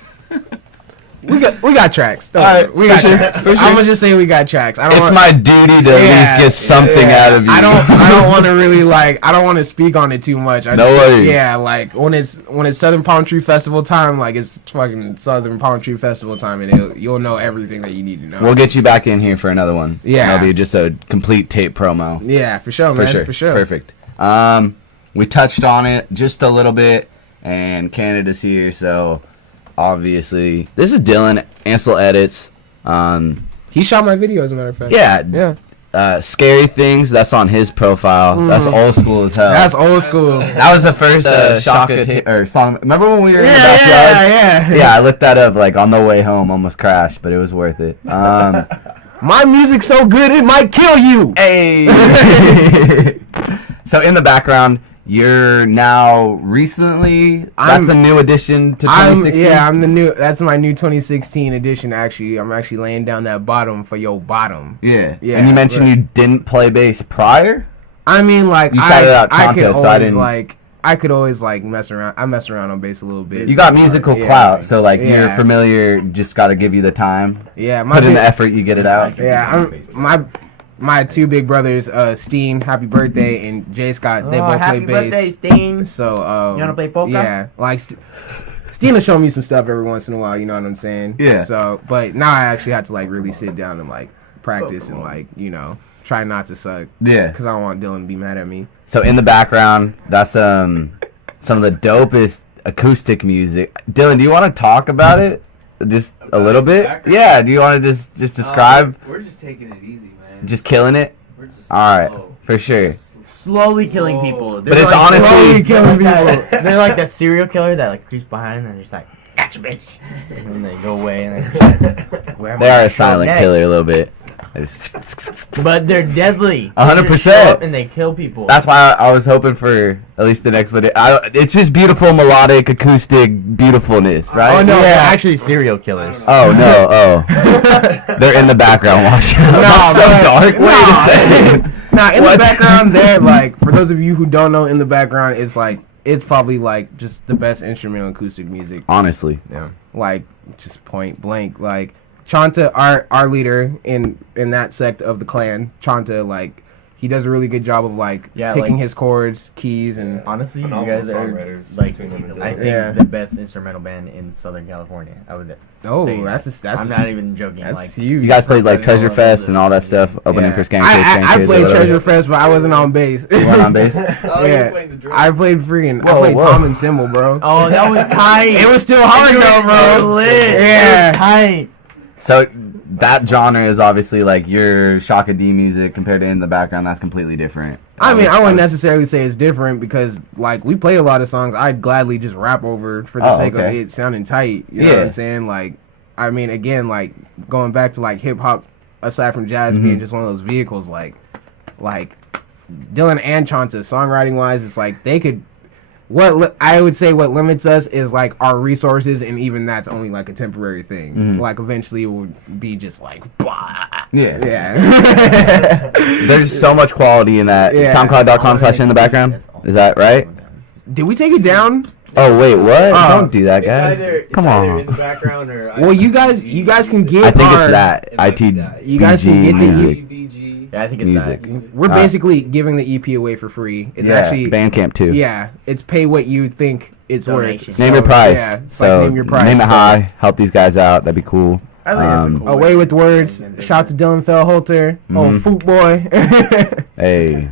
We got tracks. Don't All worry. right, We got for sure, tracks. for sure. I'm gonna just say we got tracks. I don't It's want, my duty to at least get something out of you. I don't want to really I don't want to speak on it too much. No worries. Yeah, like when it's Southern Palm Tree Festival time, like it's fucking Southern Palm Tree Festival time, and you'll know everything that you need to know. We'll get you back in here for another one. Yeah. It'll be just a complete tape promo. Yeah, for sure, man. For sure. Perfect. We touched on it just a little bit, and Canada's here, so obviously this is Dylan Ansel Edits. He shot my video, as a matter of fact. Yeah. Yeah. Scary Things, that's on his profile. That's old school as hell. That's old school. That was the first Shaka or song. Remember when we were in the Yeah, backyard? yeah. Yeah, I looked that up like on the way home, almost crashed, but it was worth it. My music's so good it might kill you. Hey. So in the background, you're now recently. That's a new addition to 2016. That's my new 2016 edition. Actually, I'm actually laying down that bottom for your bottom. Yeah. Yeah, And you mentioned but- you didn't play bass prior. I mean, like You shouted out I could Chonta, so I always didn't- I could always mess around. I mess around on bass a little bit. You got musical Yeah. clout, so like you're Yeah. familiar. Just got to give you the time. Yeah, my Put in big- the effort, you get it out. Yeah, my two big brothers, Steen, happy birthday, and Jay Scott, they both play bass. birthday, Sting. So, You wanna play polka? Yeah, like Steen will show me some stuff every once in a while. You know what I'm saying? Yeah. So, but now I actually have to really sit down and practice and try not to suck. Yeah. Because I don't want Dylan to be mad at me. So in the background, that's some of the dopest acoustic music. Dylan, do you want to talk about it? Just a little bit? Yeah. Do you want to just describe? We're just taking it easy, man. Just killing it. We're just All right, slow. for sure. Slowly killing people. But it's honestly- Slowly killing people. They're like the serial killer that creeps behind and they're just like, gotcha, bitch. And then they go away and they're just like, where am They I are gonna a silent go killer a next? little bit. They just- But they're deadly. 100%. They just show up and they kill people. That's why I was hoping for at least the next video. It's just beautiful, melodic, acoustic beautifulness, right? Oh no, they're actually serial killers. Oh no! Oh, they're in the background watching. That's so but- dark. Wait a second. Now, in What? the background, there, for those of you who don't know, in the background, it's probably just the best instrumental acoustic music. Honestly, Just point blank. Chonta, our leader in that sect of the clan, Chonta, he does a really good job of picking his chords, keys, and Honestly, you Phenomenal guys are songwriters like, between them and I Dylan. think Yeah. the best instrumental band in Southern California. I would. oh, say that's I'm not even joking. that's Like, huge. you guys played Perfect. Treasure Fest and all that stuff, opening Yeah. for Skank I played Treasure Fest, but I wasn't on bass. You weren't on bass. Oh, Yeah. you're playing the drum. I played freaking. I Whoa, played whoa. tom and cymbal, bro. oh, that was tight. It was still hard though, bro. Lit. Yeah. It was tight. So that genre is obviously your Shaka D music compared to In the Background. That's completely different. I mean, I wouldn't necessarily say it's different because, we play a lot of songs I'd gladly just rap over for the Oh, sake okay. of it sounding tight. You know what Yeah. I'm saying? I mean, again, going back to hip hop, aside from jazz being just one of those vehicles, like Dylan and Chonta, songwriting wise, it's they could. I would say what limits us is like our resources, and even that's only like a temporary thing. Mm-hmm. Like eventually it would be just like blah. Yeah. Yeah. There's so much quality in that. Yeah. SoundCloud.com/in the background. Is that right? Did we take it down? Oh wait, what? Oh. Don't do that, guys. Come either on. in the background or. Well, you guys can get. I think our, it's that. It might be IT. that. You guys can get the music. BG. Yeah, I think it's Music. that. We're basically giving the EP away for free. It's Yeah, actually Bandcamp too. yeah. It's pay what you think it's Donation. worth. Name So, your price. Yeah, it's so like name your price. Name it So, high. Help these guys out. That'd be cool. I think that's a cool Away with words. Shout to Dylan Fellholter. Oh, Foot Boy. that Hey.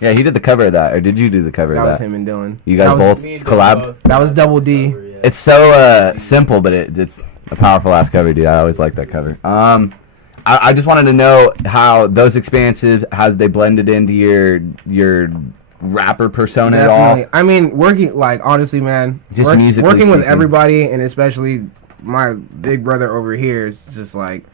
Yeah, he did the cover of that, or did you do the cover of was that? him and Dylan. You guys That was- both Me and collab. both. That was Double D. It's so simple, but it's a powerful ass cover, dude. I always like that cover. I just wanted to know how those experiences, how they blended into your rapper persona at all. I mean, working like honestly, man, Just musically working with speaking. everybody, and especially my big brother over here is just like.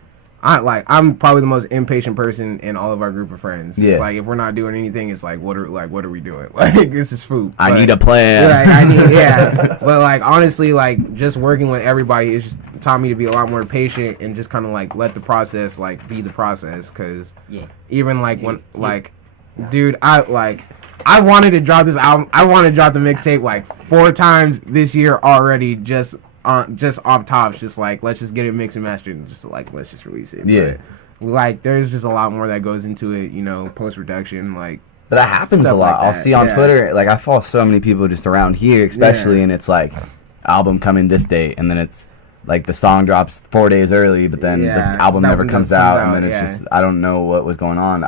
I'm probably the most impatient person in all of our group of friends. Yeah. It's like if we're not doing anything, it's like what are we doing? Like this is food. I need a plan. Yeah. But like honestly, like just working with everybody, it just taught me to be a lot more patient and just kind of like let the process like be the process. Cause even like when like, dude, I wanted to drop this album. I wanted to drop the mixtape like 4 times this year already. Just off top, just like let's just get it mixed and mastered and just like let's just release it. Yeah. But, like there's just a lot more that goes into it, you know, post production, like. But that happens Stuff a lot. like I'll that, see on yeah. Twitter, like I follow so many people just around here, especially, and it's like album coming this date, and then it's like the song drops 4 days early, but then Yeah, the album that never one comes comes out, out, and then it's yeah. just I don't know what was going on.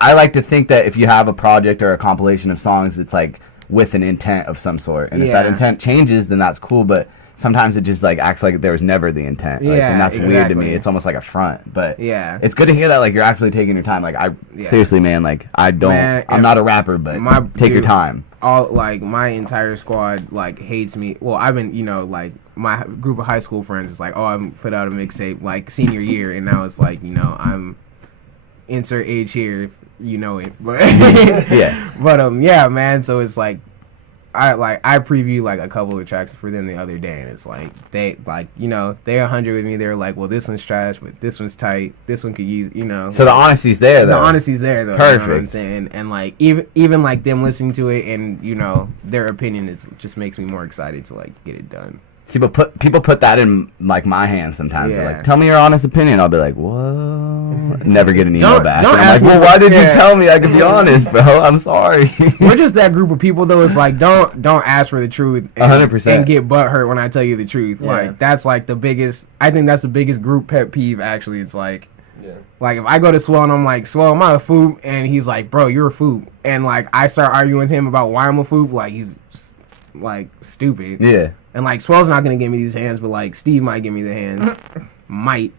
I like to think that if you have a project or a compilation of songs, it's like with an intent of some sort, and if that Yeah. intent changes, then that's cool, but. Sometimes it just like acts like there was never the intent, like, Yeah, and that's weird to me. exactly. It's almost like a front, but Yeah. it's good to hear that like you're actually taking your time. Like seriously, man, like I don't, Man, I'm not a rapper, but take your dude, time. All like my entire squad like hates me. Well, I've been, you know, like my group of high school friends is like, oh, I'm put out a mixtape like senior year, and now it's like, you know, I'm insert age here if you know it, but Yeah. but yeah, man. So it's like. I previewed like a couple of tracks for them the other day, and it's like they like, you know, they're 100 with me. They're like, well, this one's trash, but this one's tight. This one could use, you know. So the honesty's there, though. The honesty's there, though. You know what I'm Perfect. saying? And like even like them listening to it, and you know their opinion is just makes me more excited to like get it done. See, but people put that in like my hands sometimes. They're Yeah. like, tell me your honest opinion. I'll be like, whoa. Never get an email Don't- back. don't And I'm ask like, me well, why for- did you yeah. tell me I could be honest, bro? I'm sorry. We're just that group of people though. It's like don't ask for the truth. 100%. And get butthurt when I tell you the truth. Yeah. Like that's like the biggest. I think that's the biggest group pet peeve. Actually, it's like. Yeah. Like if I go to Swell and I'm like, Swell, am I a foop? And he's like, bro, you're a foop. And like I start arguing with him about why I'm a foop, like he's just, like stupid. Yeah. And like Swell's not gonna give me these hands, but like Steve might give me the hands. Might.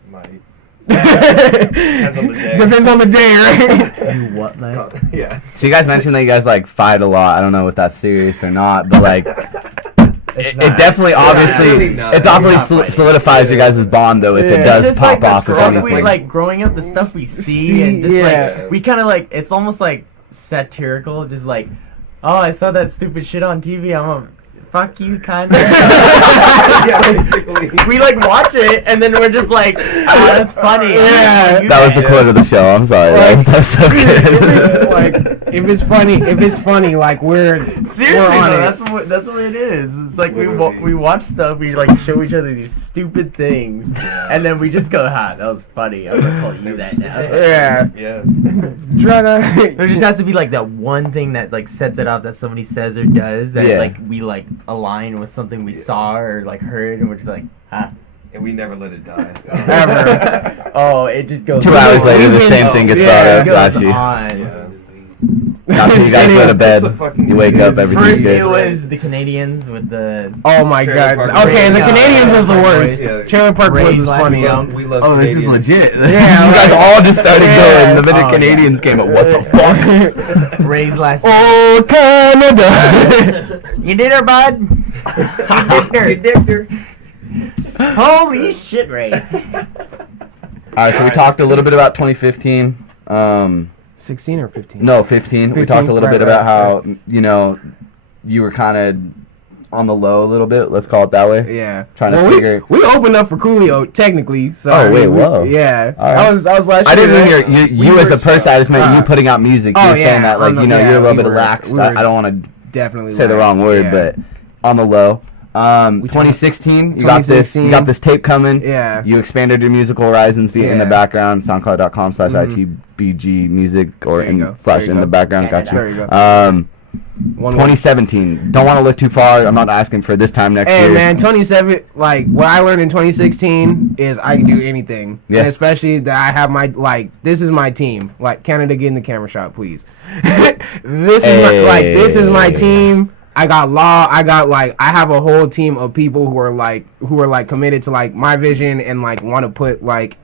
Depends on the day. Depends on the day, right? You what, man? Yeah. So you guys mentioned that you guys like fight a lot. I don't know if that's serious or not, but like it definitely obviously really not. it definitely We're not fighting. solidifies your guys' bond though if it Yeah. does It's just pop like the off with stuff we anything. like growing up, the stuff we see, and just Yeah. like we kind of like it's almost like satirical, just like, oh, I saw that stupid shit on TV. I'm a fuck you, kind of. Yeah, basically. We like watch it, and then we're just like, oh, that's funny. Yeah. That was the quote of the show. I'm sorry. That's so if it's good. like if it's funny, like we're Seriously, we're on though, it. that's what it is. It's like we watch stuff, we like show each other these stupid things, and then we just go, "Ha, that was funny." I'm gonna call you that now. Yeah. Yeah. Drana. There just has to be like that one thing that like sets it off that somebody says or does that Yeah. like we like align with something we saw or like heard, and we're just like, "Ha." And we never let it die. Ever. Oh, it just goes. 2 hours on. later, the same thing gets Yeah, brought It up. goes Got you. on. Yeah. After you guys go to It's a bed, fucking- you wake up, everything's First, it good. was the Canadians with the. Oh my Trailer god. Park Okay, the Boys. Canadians was the Trailer Park worst. Boys. Yeah. Trailer Park Boys Ray's was last funny. album. We love Oh, this is Canadians. legit. Yeah, you guys right. all just started Yeah. going. The minute Oh, Canadians came up, what the fuck? Ray's last. Oh Canada. You did her, bud. You dicked her. Holy shit, Ray. All right, so we talked a little bit about 2015. 16 or 15? No, 15. We 15, talked a little right, bit about right, how, you know, you were kind of on the low a little bit. Let's call it that way. Yeah. Trying to figure. We opened up for Coolio technically. So Oh wait, whoa. Yeah. All right. I was last year. I didn't mean you as a person. I just meant you putting out music. You're saying that like you're a little bit relaxed. I don't want to definitely say the wrong word, but on the low. 2016, you got this tape coming. Yeah. You expanded your musical horizons via in the background, soundcloud.com/ITBG music or in the background. Got you. There you go. 2017. Don't want to look too far. I'm not asking for this time next year. Hey man, 27. Like what I learned in 2016 is I can do anything. Yeah. And especially that I have this is my team. Like Canada, get in the camera shot, please. This is my team. I got law. I have a whole team of people who are committed to like my vision and like want to put like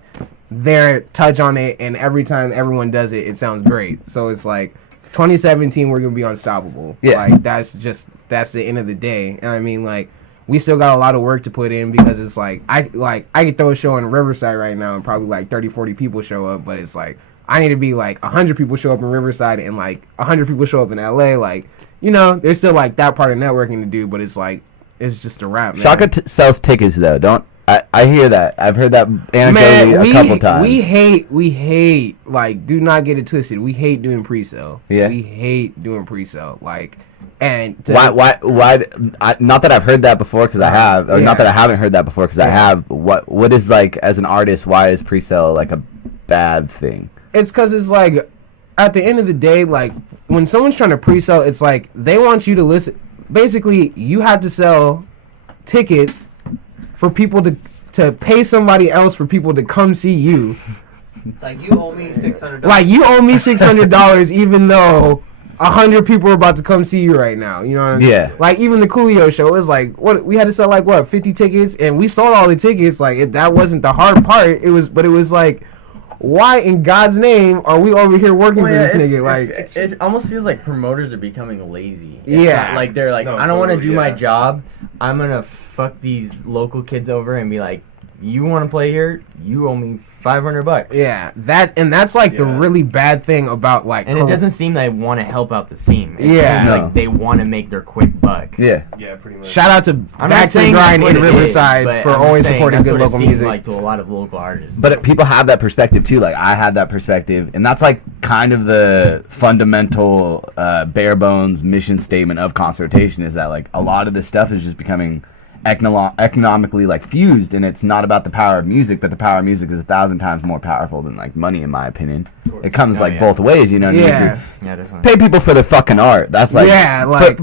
their touch on it. And every time everyone does it, it sounds great. So it's like 2017, we're gonna be unstoppable. Yeah, like that's the end of the day. And I mean, like we still got a lot of work to put in because it's like I could throw a show in Riverside right now and probably like 30-40 people show up, but it's like I need to be like 100 people show up in Riverside and like 100 people show up in LA. Like, you know, there's still like that part of networking to do, but it's like it's just a wrap, man. Shaka sells tickets though. I hear that. I've heard that anecdotally a couple times. We hate, like, do not get it twisted. We hate doing pre-sale. Yeah. We hate doing pre-sale. Like, and why? Not that I've heard that before because I have, or not that I haven't heard that before because I have. What is like as an artist? Why is pre-sale like a bad thing? It's because it's like at the end of the day, like when someone's trying to pre-sell, it's like they want you to listen. Basically, you have to sell tickets for people to pay somebody else for people to come see you. It's like you owe me $600. Like you owe me $600 even though 100 people are about to come see you right now. You know what I'm saying? Yeah. Like even the Coolio show is like what we had to sell 50 tickets and we sold all the tickets. Like that wasn't the hard part. It was like why in God's name are we over here working for this nigga? Like it almost feels like promoters are becoming lazy. Yeah. Like they're like, I don't want to do my job. I'm gonna fuck these local kids over and be like, you want to play here? You owe me $500. Yeah, that's like the really bad thing about like. And it doesn't seem they want to help out the scene. It seems like they want to make their quick buck. Yeah, pretty much. Shout out to Back to the Grind in Riverside for always supporting good local music. Like to a lot of local artists. But people have that perspective too. Like I had that perspective, and that's like kind of the fundamental bare bones mission statement of concertation is that like a lot of this stuff is just becoming economically like fused, and it's not about the power of music, but the power of music is 1,000 times more powerful than like money, in my opinion. It comes both ways, you know. Yeah, definitely. Pay people for their fucking art. That's like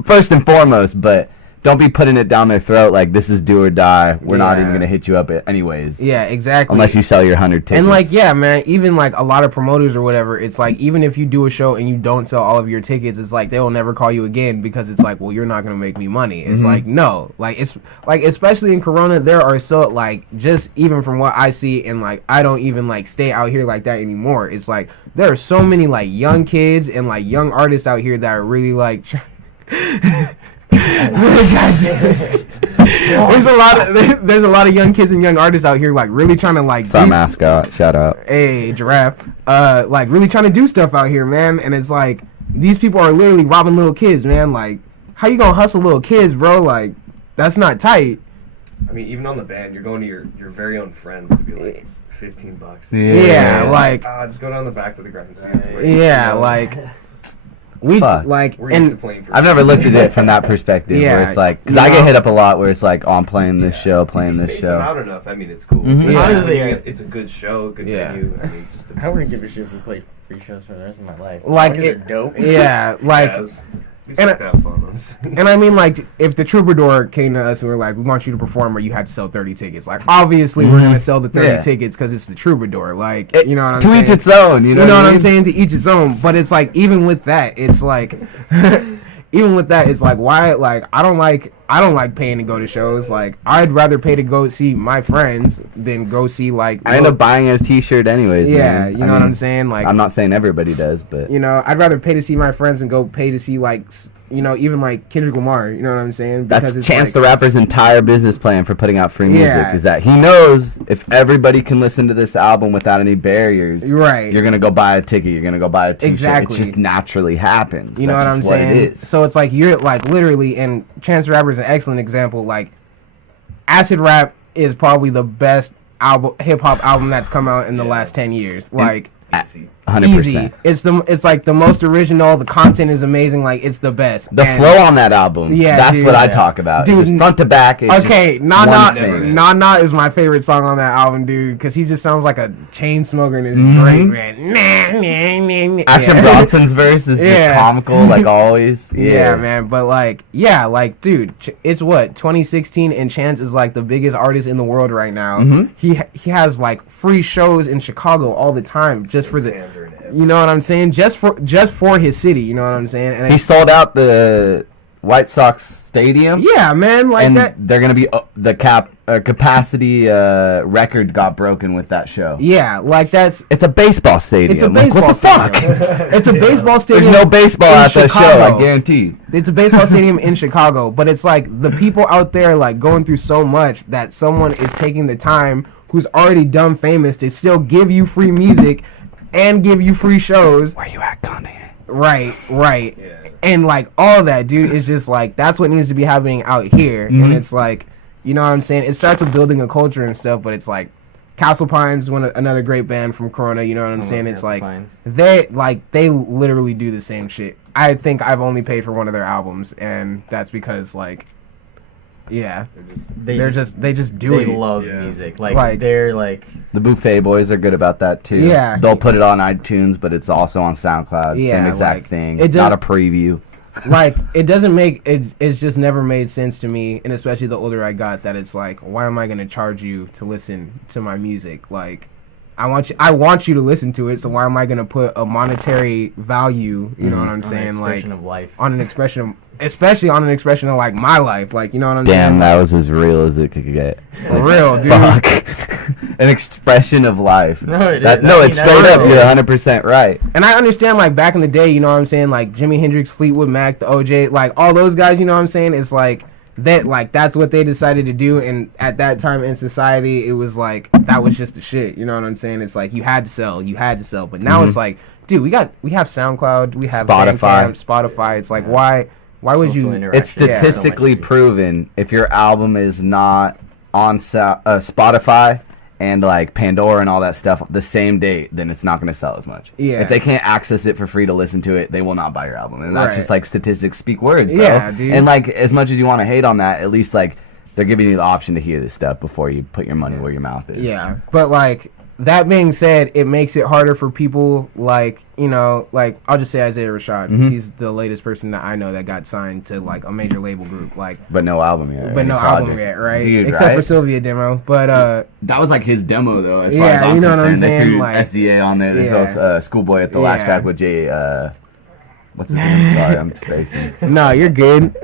first and foremost, but don't be putting it down their throat like this is do or die. We're not even gonna hit you up anyways. Yeah, exactly. Unless you sell your 100 tickets. And like, yeah, man, even like a lot of promoters or whatever, it's like even if you do a show and you don't sell all of your tickets, it's like they will never call you again because it's like, well, you're not gonna make me money. It's like no, like it's like especially in Corona, there are so like just even from what I see and like I don't even like stay out here like that anymore. It's like there are so many like young kids and like young artists out here that are really like. There's a lot of young kids and young artists out here like really trying to like some mascot shout out giraffe like really trying to do stuff out here, man. And it's like these people are literally robbing little kids, man. Like how you gonna hustle little kids, bro? Like that's not tight. I mean, even on the band, you're going to your very own friends to be like $15. Yeah, like just go down the Back to the Grind. Like. We like, and I've never looked at it from that perspective. Where it's like, because I get hit up a lot, where it's like, oh, I'm playing this show, playing this show. Out enough, I mean, it's cool. It's a good show, good venue. I mean, I wouldn't give a shit if we played free shows for the rest of my life. Like it, dope. Yeah, like. And I mean, like, if the Troubadour came to us and were like, we want you to perform or you have to sell 30 tickets, like, obviously we're going to sell the 30 tickets because it's the Troubadour. Like, you know what I'm saying? To each its own, you know what I'm saying? To each its own. But it's like, even with that, it's like, why, like, I don't like paying to go to shows. Like, I'd rather pay to go see my friends than go see, like... I end up buying a t-shirt anyways, man. You know what I'm saying? Like, I'm not saying everybody does, but... You know, I'd rather pay to see my friends and go pay to see, like even like Kendrick Lamar. You know what I'm saying? That's it's Chance like, the Rapper's entire business plan for putting out free music Yeah. is that he knows if everybody can listen to this album without any barriers, Right. you're gonna go buy a ticket, you're gonna go buy a t-shirt. Exactly. It just naturally happens. You know That's what I'm just saying? it is. So it's like you're like literally, and Chance the Rapper is an excellent example. Like, acid rap is probably the best hip hop album that's come out in the last 10 years. Like, 100%. easy. It's like the most original. The content is amazing. Like, it's the best. The flow on that album, Yeah, that's dude. what I talk about. Dude, It's just front to back. It's Okay, just Nah one Nah, thing. Nah Nah is my favorite song on that album, dude, because he just sounds like a chain smoker and it's great, man. Action Yeah. Bronson's verse is just comical, like always. Yeah, man, but like, dude, it's what 2016, and Chance is like the biggest artist in the world right now. He has like free shows in Chicago all the time, just for the, you know what I'm saying, just for his city, you know what I'm saying. And He sold out the White Sox stadium. yeah, man, like And that. they're gonna be the capacity record got broken with that show. Yeah, like that's. It's a baseball stadium. It's a Like, baseball what the fuck? stadium. It's a baseball There's stadium. no baseball in at that show. Chicago. I guarantee. It's a baseball stadium in Chicago, but it's like the people out there like going through so much that someone is taking the time who's already dumb famous to still give you free music and give you free shows. Where you at, Kanye? Right. And like all that, dude, is just like that's what needs to be happening out here. And it's like, you know what I'm saying? It starts with building a culture and stuff, but it's like Castle Pines, another great band from Corona, you know what I'm saying? It's like they literally do the same shit. I think I've only paid for one of their albums, and that's because like, yeah, they just do it. They love music. Like they're like The Buffet Boys are good about that too. Yeah. They'll put it on iTunes, but it's also on SoundCloud. Yeah, Same exact like, thing. it does- Not a preview. Like it doesn't make it. It's just never made sense to me, and especially the older I got, that it's like, why am I gonna charge you to listen to my music? Like, I want you to listen to it, so why am I gonna put a monetary value? You know what I'm saying? Like of life. on an expression of, especially on an expression of like my life. Like, you know what I'm Damn, saying? that was as real as it could get. For real, dude. Fuck. An expression of life. No, it is. It's straight up. You're 100% right. And I understand, like, back in the day, you know what I'm saying? Like, Jimi Hendrix, Fleetwood Mac, the OJ, like, all those guys, you know what I'm saying? It's like, that's what they decided to do. And at that time in society, it was like, that was just the shit. You know what I'm saying? It's like, you had to sell. But now it's like, dude, we have SoundCloud, we have Spotify. It's like, why would you? It's statistically proven if your album is not on Spotify and like Pandora and all that stuff the same day, then it's not going to sell as much. Yeah. If they can't access it for free to listen to it, they will not buy your album. And that's Right. just like statistics speak words, bro. Yeah, dude. And like as much as you want to hate on that, at least like they're giving you the option to hear this stuff before you put your money where your mouth is. Yeah, but like that being said, it makes it harder for people like, you know, like I'll just say Isaiah Rashad, because he's the latest person that I know that got signed to like a major label group, like, But no album yet. but no album yet, right? Dude, Except right? for Sylvia demo, but That was like his demo though, as far Yeah, as I'm you know what I'm concerned. They saying, threw like- SZA on there. There's Yeah. also Schoolboy at the last Yeah. track with Jay. What's his name? Sorry, I'm spacing. no, you're good.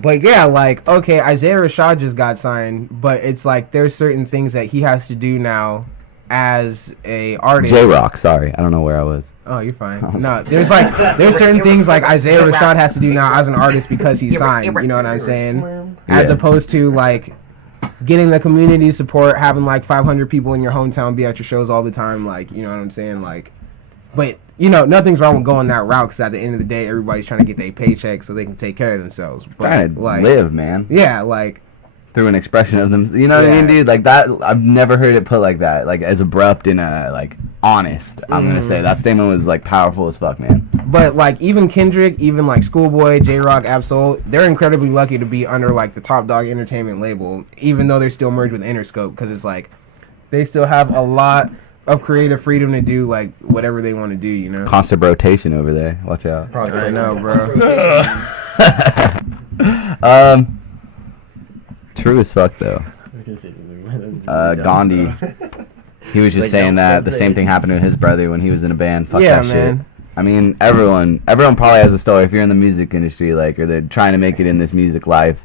But yeah, like, okay, Isaiah Rashad just got signed, but it's like there's certain things that he has to do now as a artist. J-Rock, sorry. I don't know where I was. Oh, you're fine. No, there's certain things like Isaiah Rashad has to do now as an artist because he's signed. You know what I'm saying? As Yeah. opposed to like getting the community support, having like 500 people in your hometown be at your shows all the time. Like, you know what I'm saying? Like, but you know, nothing's wrong with going that route, because at the end of the day, everybody's trying to get their paycheck so they can take care of themselves. But Trying to like, live, man. yeah, like. Through an expression of them. You know what I Yeah. mean, dude? Like that, I've never heard it put like that. Like as abrupt and like honest. I'm going to say that statement was like powerful as fuck, man. But like even Kendrick, even like Schoolboy, J-Rock, Absol, they're incredibly lucky to be under like the Top Dog Entertainment label, even though they're still merged with Interscope, because it's like they still have a lot of creative freedom to do like whatever they want to do, you know. Constant rotation over there. Watch out. I know, bro. True as fuck though. Gandhi, he was just Like, saying no, that don't the say same it. thing happened to his brother when he was in a band. Fuck Yeah, that man. shit. I mean, everyone probably has a story. If you're in the music industry, like, or they're trying to make it in this music life,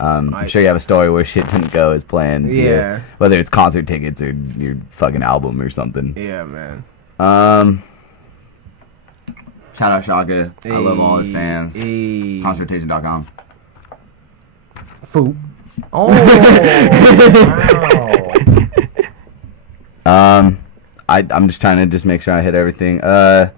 I'm sure you have a story where shit didn't go as planned. Yeah. Whether it's concert tickets or your fucking album or something. Yeah, man. Shout out Shaka. I love all his fans. Hey. Concertation.com. Food. Oh, wow. I'm just trying to just make sure I hit everything. Do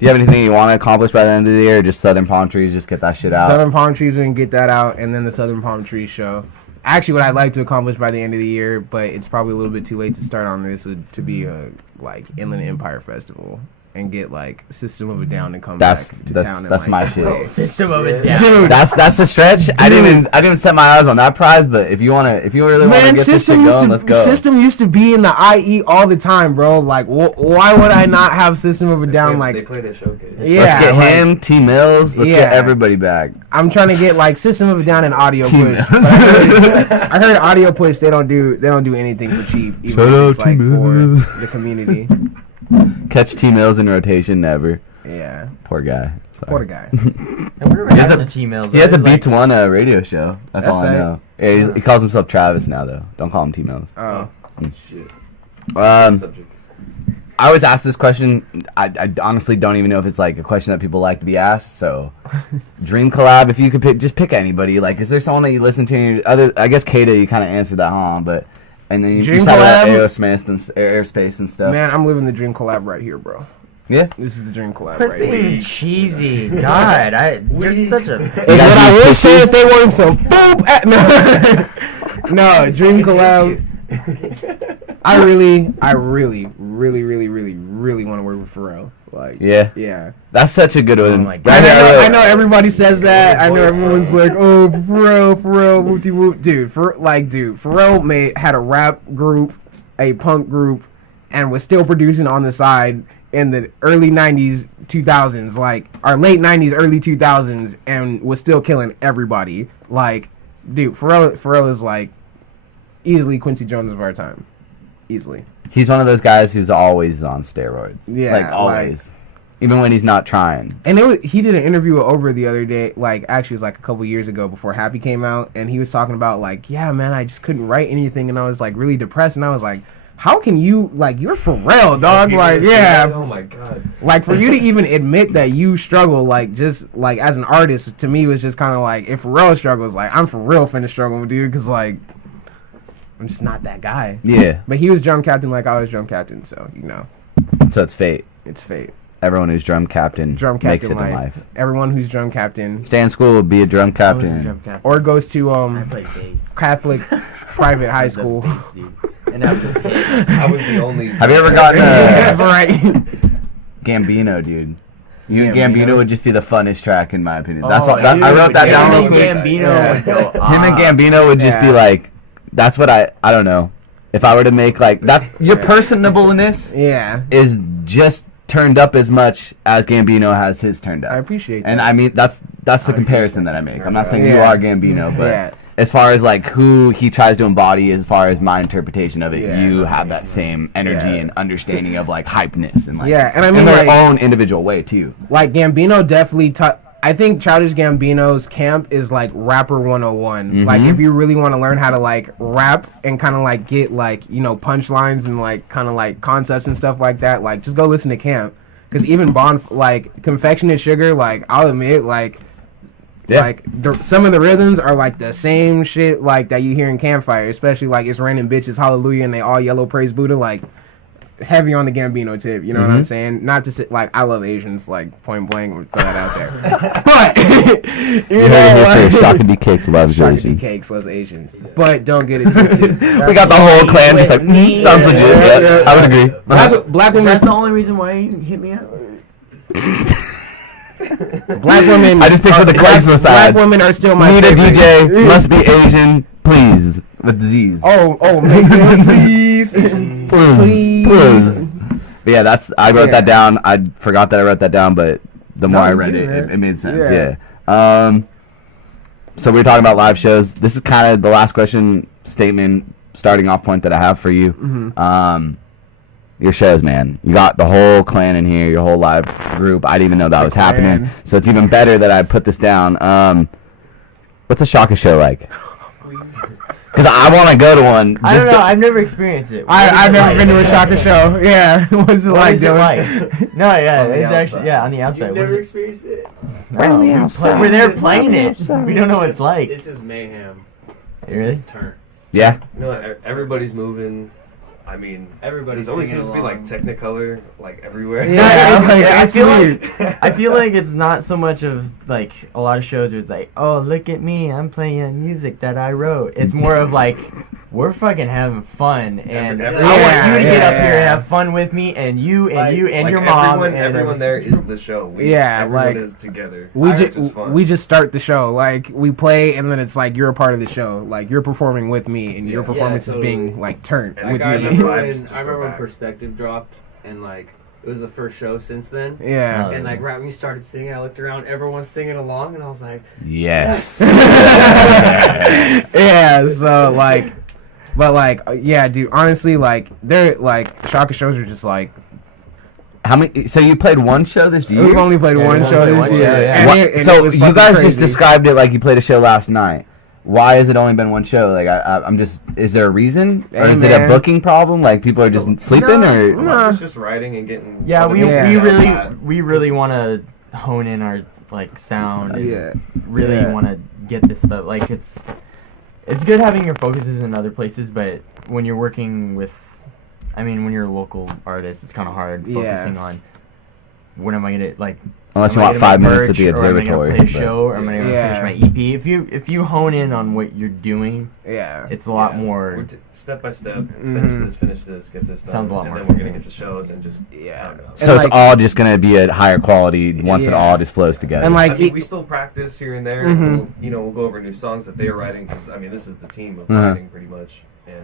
you have anything you want to accomplish by the end of the year? Or just Southern Palm Trees, just get that shit out. Southern Palm Trees, we can get that out, and then the Southern Palm Trees show. Actually, what I'd like to accomplish by the end of the year, but it's probably a little bit too late to start on this, would to be a like Inland Empire Festival and get like System of a Down to come back to town. That's and, my like, shit. System of a Down. Dude, That's the stretch. I didn't set my eyes on that prize, but if you really want to get this shit going, let's go. System used to be in the IE all the time, bro. Like, why would I not have System of a Down? They Like, played a showcase. yeah, Let's get like, him, T Mills. Let's get everybody back. I'm trying to get like System of a Down and Audio T-Mills. Push. But I heard Audio Push. They don't do anything for cheap. Even Shout if out it's like for T-Mills. the community. Catch T Mills in rotation, never. Yeah, Poor guy. Sorry. what a guy. He has a T-mails. He has a Beat to One radio show. That's all I That's know. Yeah, he calls himself Travis now, though. Don't call him T Mills. Oh, Shit. I always ask this question. I honestly don't even know if it's like a question that people like to be asked. So, dream collab. If you could pick anybody. Like, is there someone that you listen to? I guess Kata, you kind of answered that, huh? But and then you Dream started out collab? Airspace and stuff. man, I'm living the dream collab right here, bro. Yeah. This is the dream collab Quit right here. being cheesy. God, you're such a. Is what I would say if they weren't so boop. No, dream collab. I really want to work with Pharrell. Like, yeah. That's such a good one. Oh my God. I know everybody says that. I know everyone's like, oh, Pharrell, whoopty whoop. Dude, Pharrell had a rap group, a punk group, and was still producing on the side in the early 90s, 2000s, like, or late 90s, early 2000s, and was still killing everybody. Like, dude, Pharrell is like easily Quincy Jones of our time. Easily. He's one of those guys who's always on steroids. Yeah, like always, even when he's not trying. And he did an interview with Oprah the other day, like actually it was like a couple years ago before Happy came out, and he was talking about like, yeah, man, I just couldn't write anything, and I was like really depressed, and I was like, how can you, like, you're Pharrell, dog, like, yeah. Oh my god. Like, for you to even admit that you struggle, like, just, like, as an artist, to me, it was just kind of like, if Pharrell struggles, like, I'm for real finna struggle with you, because, like, I'm just not that guy. Yeah. But he was drum captain like I was drum captain, so, you know. So it's fate. It's fate. Everyone who's drum captain makes it in life. life. Everyone who's drum captain. Stay in school, be a drum captain. Or goes to, I played bass. Catholic private high school. And I was I was the only. Have you ever gotten That's right. Gambino, dude? You and Gambino? Gambino would just be the funnest track, in my opinion. Oh, That's all. dude, I wrote that down real Him quick. and Gambino would go Him and Gambino would just be Yeah. like, that's what I don't know. If I were to make like that, your personableness Yeah. is just turned up as much as Gambino has his turned up. I appreciate that. And I mean that's the comparison that I make. I'm not saying you Yeah. are Gambino, but Yeah. as far as like who he tries to embody, as far as my interpretation of it, Yeah. you have that same energy Yeah. and understanding of like hypeness and like Yeah, and I mean, in their like- own individual way too. Like, Gambino definitely I think Childish Gambino's camp is like rapper 101. Mm-hmm. Like, if you really want to learn how to like rap and kind of like get like, you know, punchlines and like kind of like concepts and stuff like that, like just go listen to Camp. Because even like Confection and Sugar, like I'll admit, like Yeah. like some of the rhythms are like the same shit like that you hear in Campfire, especially like It's Raining Bitches, Hallelujah, and they all yellow praise Buddha, like heavy on the Gambino tip, you know what I'm saying? Not to say, like, I love Asians, like, point blank, we'll throw that out there. But, you know, like, Shaka D Cakes loves Shaka D Asians. Cakes loves Asians. But don't get it twisted. We got the whole clan just like, sounds legit. Yeah, I would agree. Black women, That's the only reason why you hit me up. black women. I just picture the Craigslist Black ad. women are still my Need a favorite. DJ, must be Asian, please, with Z's. Oh, make them, please. Please. But yeah, I wrote that down. I forgot that I wrote that down, but the more I read it made sense. Yeah. So we were talking about live shows. This is kind of the last question, statement, starting off point that I have for you. Your shows, man. You got the whole clan in here, your whole live group. I didn't even know that was happening. So it's even better that I put this down. What's a Shaka show like? Because I want to go to one. I don't know. I've never experienced it. I've never been to a Shaka show. Yeah, what's it What like, is it Dylan? like? No, yeah, On the it's actually outside. on the outside. You've What is never it? experienced it? No, we're there playing it. We don't know what it's like. This is mayhem. Really? It's turn. Yeah. You know, everybody's moving. I mean, Everybody's there always singing seems to be like along. Technicolor like everywhere. Yeah, it's- like, I it's feel weird. I feel like it's not so much of like a lot of shows where it's like, oh, look at me, I'm playing music that I wrote. It's more of like, we're fucking having fun, and I want you to get up here and have fun with me, and you and Like- you and Like your mom. everyone there is the show. Everyone like, is together. We It's just fun. we just start the show. Like we play, and then it's like you're a part of the show. Like you're performing with me, and your Yeah. performance Yeah, is being totally. like turned Like, with I me. remember Vibes when just I go remember back. Perspective dropped, and like it was the first show since then. Yeah. And like right when you started singing, I looked around, everyone's singing along, and I was like, Yes. Yeah. So like, but like, yeah, dude. Honestly, like, they're like Shaka shows are just like How many? So you played one show this year? we've only played one we've show only this one year. show, yeah. And What- it so was you fucking guys just crazy. described it like you played a show last night. Why has it only been one show? Like I'm just. Is there a reason, or Hey, is it a man. booking problem? Like people are just sleeping, or no. It's just writing and getting. Yeah, other we people we to really have we really want to hone in our like sound. And Yeah. really Yeah. want to get this stuff. Like it's good having your focuses in other places, but when you're working with, I mean, when you're a local artist, it's kind of hard Yeah. focusing on. When am I gonna like? unless am you I want gonna 5 make minutes at the merch, or am I observatory. gonna play a but- show, or am I gonna Yeah. finish my EP? If you hone in on what you're doing, Yeah. it's a lot Yeah. more. We're step by step, Mhm. finish this, get this done. Sounds a lot and more then we're fun. gonna get the shows and just. Yeah. So And, it's like- all just gonna be at higher quality once it Yeah. all just flows together. And like, I mean, it- we still practice here and there. Mhm. We'll go over new songs that they're writing because I mean, this is the team of Uh-huh. writing pretty much, and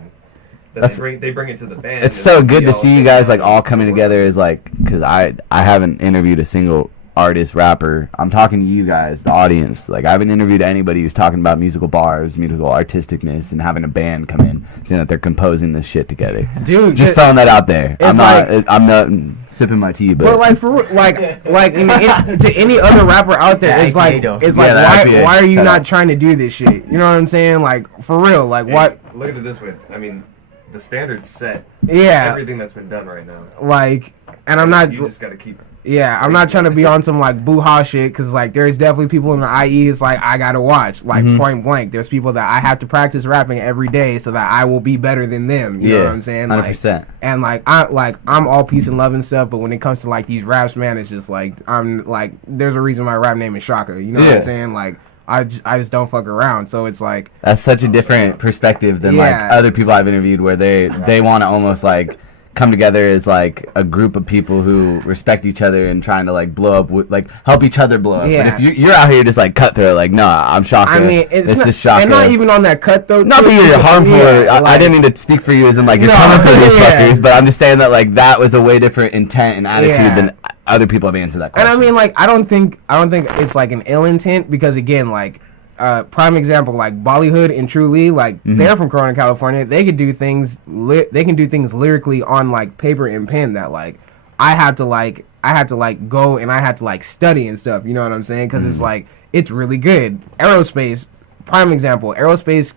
then That's- they bring it to the band. it's and so then good we to see you sit guys down like all and coming work. together. Is like because I haven't interviewed a single artist rapper. I'm talking to you guys, the audience. Like I haven't interviewed anybody who's talking about musical bars, musical artisticness, and having a band come in, saying that they're composing this shit together. Dude, Just throwing that out there. it's I'm not sipping my tea, But but like for like to any other rapper out there, Yeah, it's like IPA. Yeah, the IPA. why are you Shut not up. trying to do this shit? You know what I'm saying? Like for real, like Hey, what? Look at it this way. I mean, the standard's set. Yeah, Everything that's been done right now. like, and I'm not. You just gotta keep. Yeah, I'm not trying to be on some like boo-ha shit because like there's definitely people in the IE. It's like I gotta watch like Mhm. point blank. There's people that I have to practice rapping every day so that I will be better than them. You know what I'm saying? 100%. And I'm all peace and love and stuff, but when it comes to like these raps, man, it's just like I'm like there's a reason my rap name is Shaka. You know what Yeah. I'm saying? Like I just don't fuck around. So it's like That's such a different perspective than Yeah. like other people I've interviewed where they want to almost like come together as like a group of people who respect each other and trying to like blow up like help each other blow up. Yeah. But if you're out here just like cutthroat, like nah, I'm Shaka. I mean it's this not, is Shaka. and not even on that cut though. Not too. that you're harmful. Yeah, I like- didn't mean to speak for you as in like you're No, coming for these yeah. fuckers, but I'm just saying that like that was a way different intent and attitude Yeah. than other people have answered that And question. I mean, like, I don't think it's like an ill intent because again, like, prime example, like Bollywood and Truly, like they're from Corona, California. They could do things. They can do things lyrically on like paper and pen that like I had to go and I had to like study and stuff. You know what I'm saying? Because it's like it's really good. Aerospace, prime example. Aerospace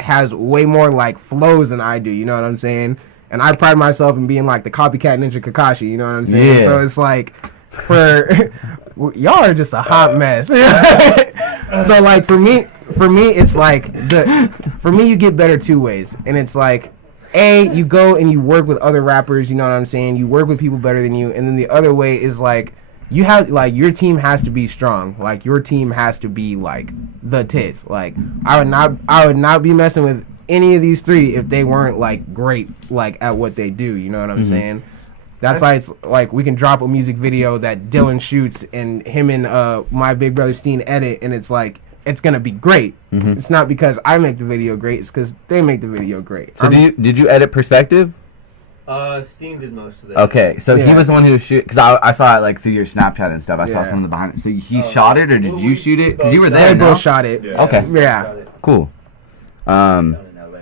has way more like flows than I do. You know what I'm saying? And I pride myself in being like the copycat ninja Kakashi. You know what I'm saying? Yeah. So it's like for y'all are just a hot mess. So like for me it's like for me you get better two ways, and it's like you go and you work with other rappers. You know what I'm saying? You work with people better than you, and then the other way is like you have like your team has to be strong. Like your team has to be like the tits. Like I would not be messing with any of these three if they weren't like great like at what they do. You know what I'm saying? That's why it's like we can drop a music video that Dylan shoots and him and my big brother Steen edit, and it's like it's gonna be great. It's not because I make the video great; it's because they make the video great. so did you edit Perspective? Steam did most of that. Okay, so he Yeah. was the one who was shooting because I saw it like through your Snapchat and stuff. I saw Yeah. some of the behind. So he shot it or did you shoot it? Because you were both there. They No? both shot it. Yeah. Okay, Yeah. Got it. cool. Down in LA.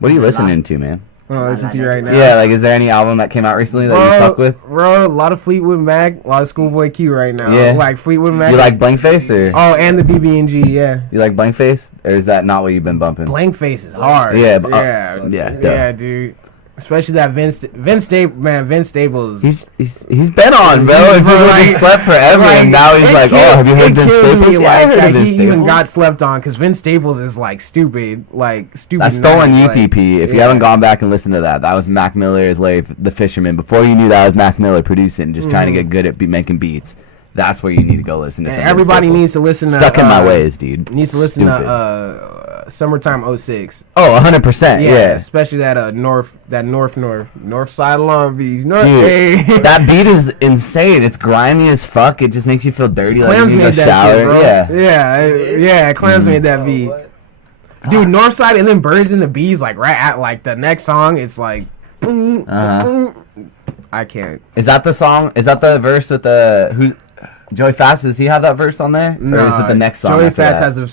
What are you listening to, man? want to listen to right now? Yeah, like, is there any album that came out recently that you fuck with? Bro, a lot of Fleetwood Mac, a lot of Schoolboy Q right now. Yeah. Like Fleetwood Mac. You like Blank Face or? Oh, and the BB&G, yeah. You like Blank Face, or is that not what you've been bumping? Blank Face is hard. Yeah, yeah, dude. Especially that Vince Staples. He's been on, bro. And people just slept forever, and now he's like, oh, have you heard Vince Staples? Me, Yeah, like, I heard that of Vince he Staples. even got slept on because Vince Staples is like stupid. That Stolen Youth EP. If you haven't gone back and listened to that was Mac Miller's The Fisherman. Before you knew that was Mac Miller producing, just trying to get good at making beats. That's where you need to go listen to. And everybody needs to listen to Stuck in My Ways, dude. Needs to listen to Summertime 06. Oh, 100%. Yeah. Especially that north side of Long Beach. Dude, that beat is insane. It's grimy as fuck. It just makes you feel dirty. Clams like you made go that shower. shit, bro. Yeah. Clams made that beat. Dude, Northside and then Birds and the Bees, like right at like the next song, it's like I can't. Is that the song? Is that the verse with Joey Fats? Does he have that verse on there? No, or is it the next song? Joey Fats has the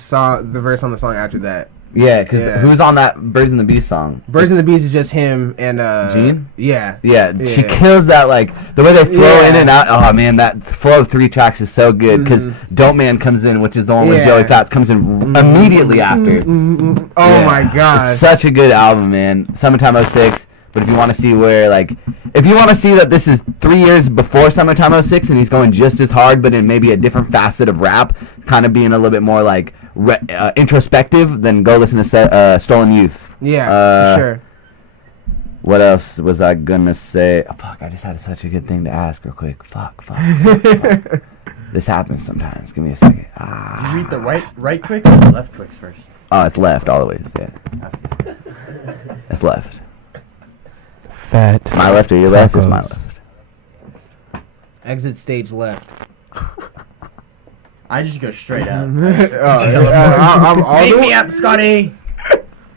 verse on the song after that. Yeah, because who's on that Birds and the Bees song? Birds and the Bees is just him and Gene? Yeah, she kills that, like the way they flow in and out. Oh man, that flow of 3 tracks is so good because Dope Man comes in, which is the one with Joey Fats comes in immediately after. Oh my god, it's such a good album, man. Summertime 06. But if you want to see if you want to see that this is 3 years before Summertime 06 and he's going just as hard, but in maybe a different facet of rap, kind of being a little bit more like introspective, then go listen to Stolen Youth. Yeah, for sure. What else was I gonna say? Oh, fuck, I just had such a good thing to ask real quick. Fuck. This happens sometimes. Give me a second. Did you read the right Twix or the left Twix first? Oh, it's left all the ways. Yeah. That's good. It's left. Fat. My left or your left is my left. Exit stage left. I just go straight up. I'm all Beat me up, Scotty.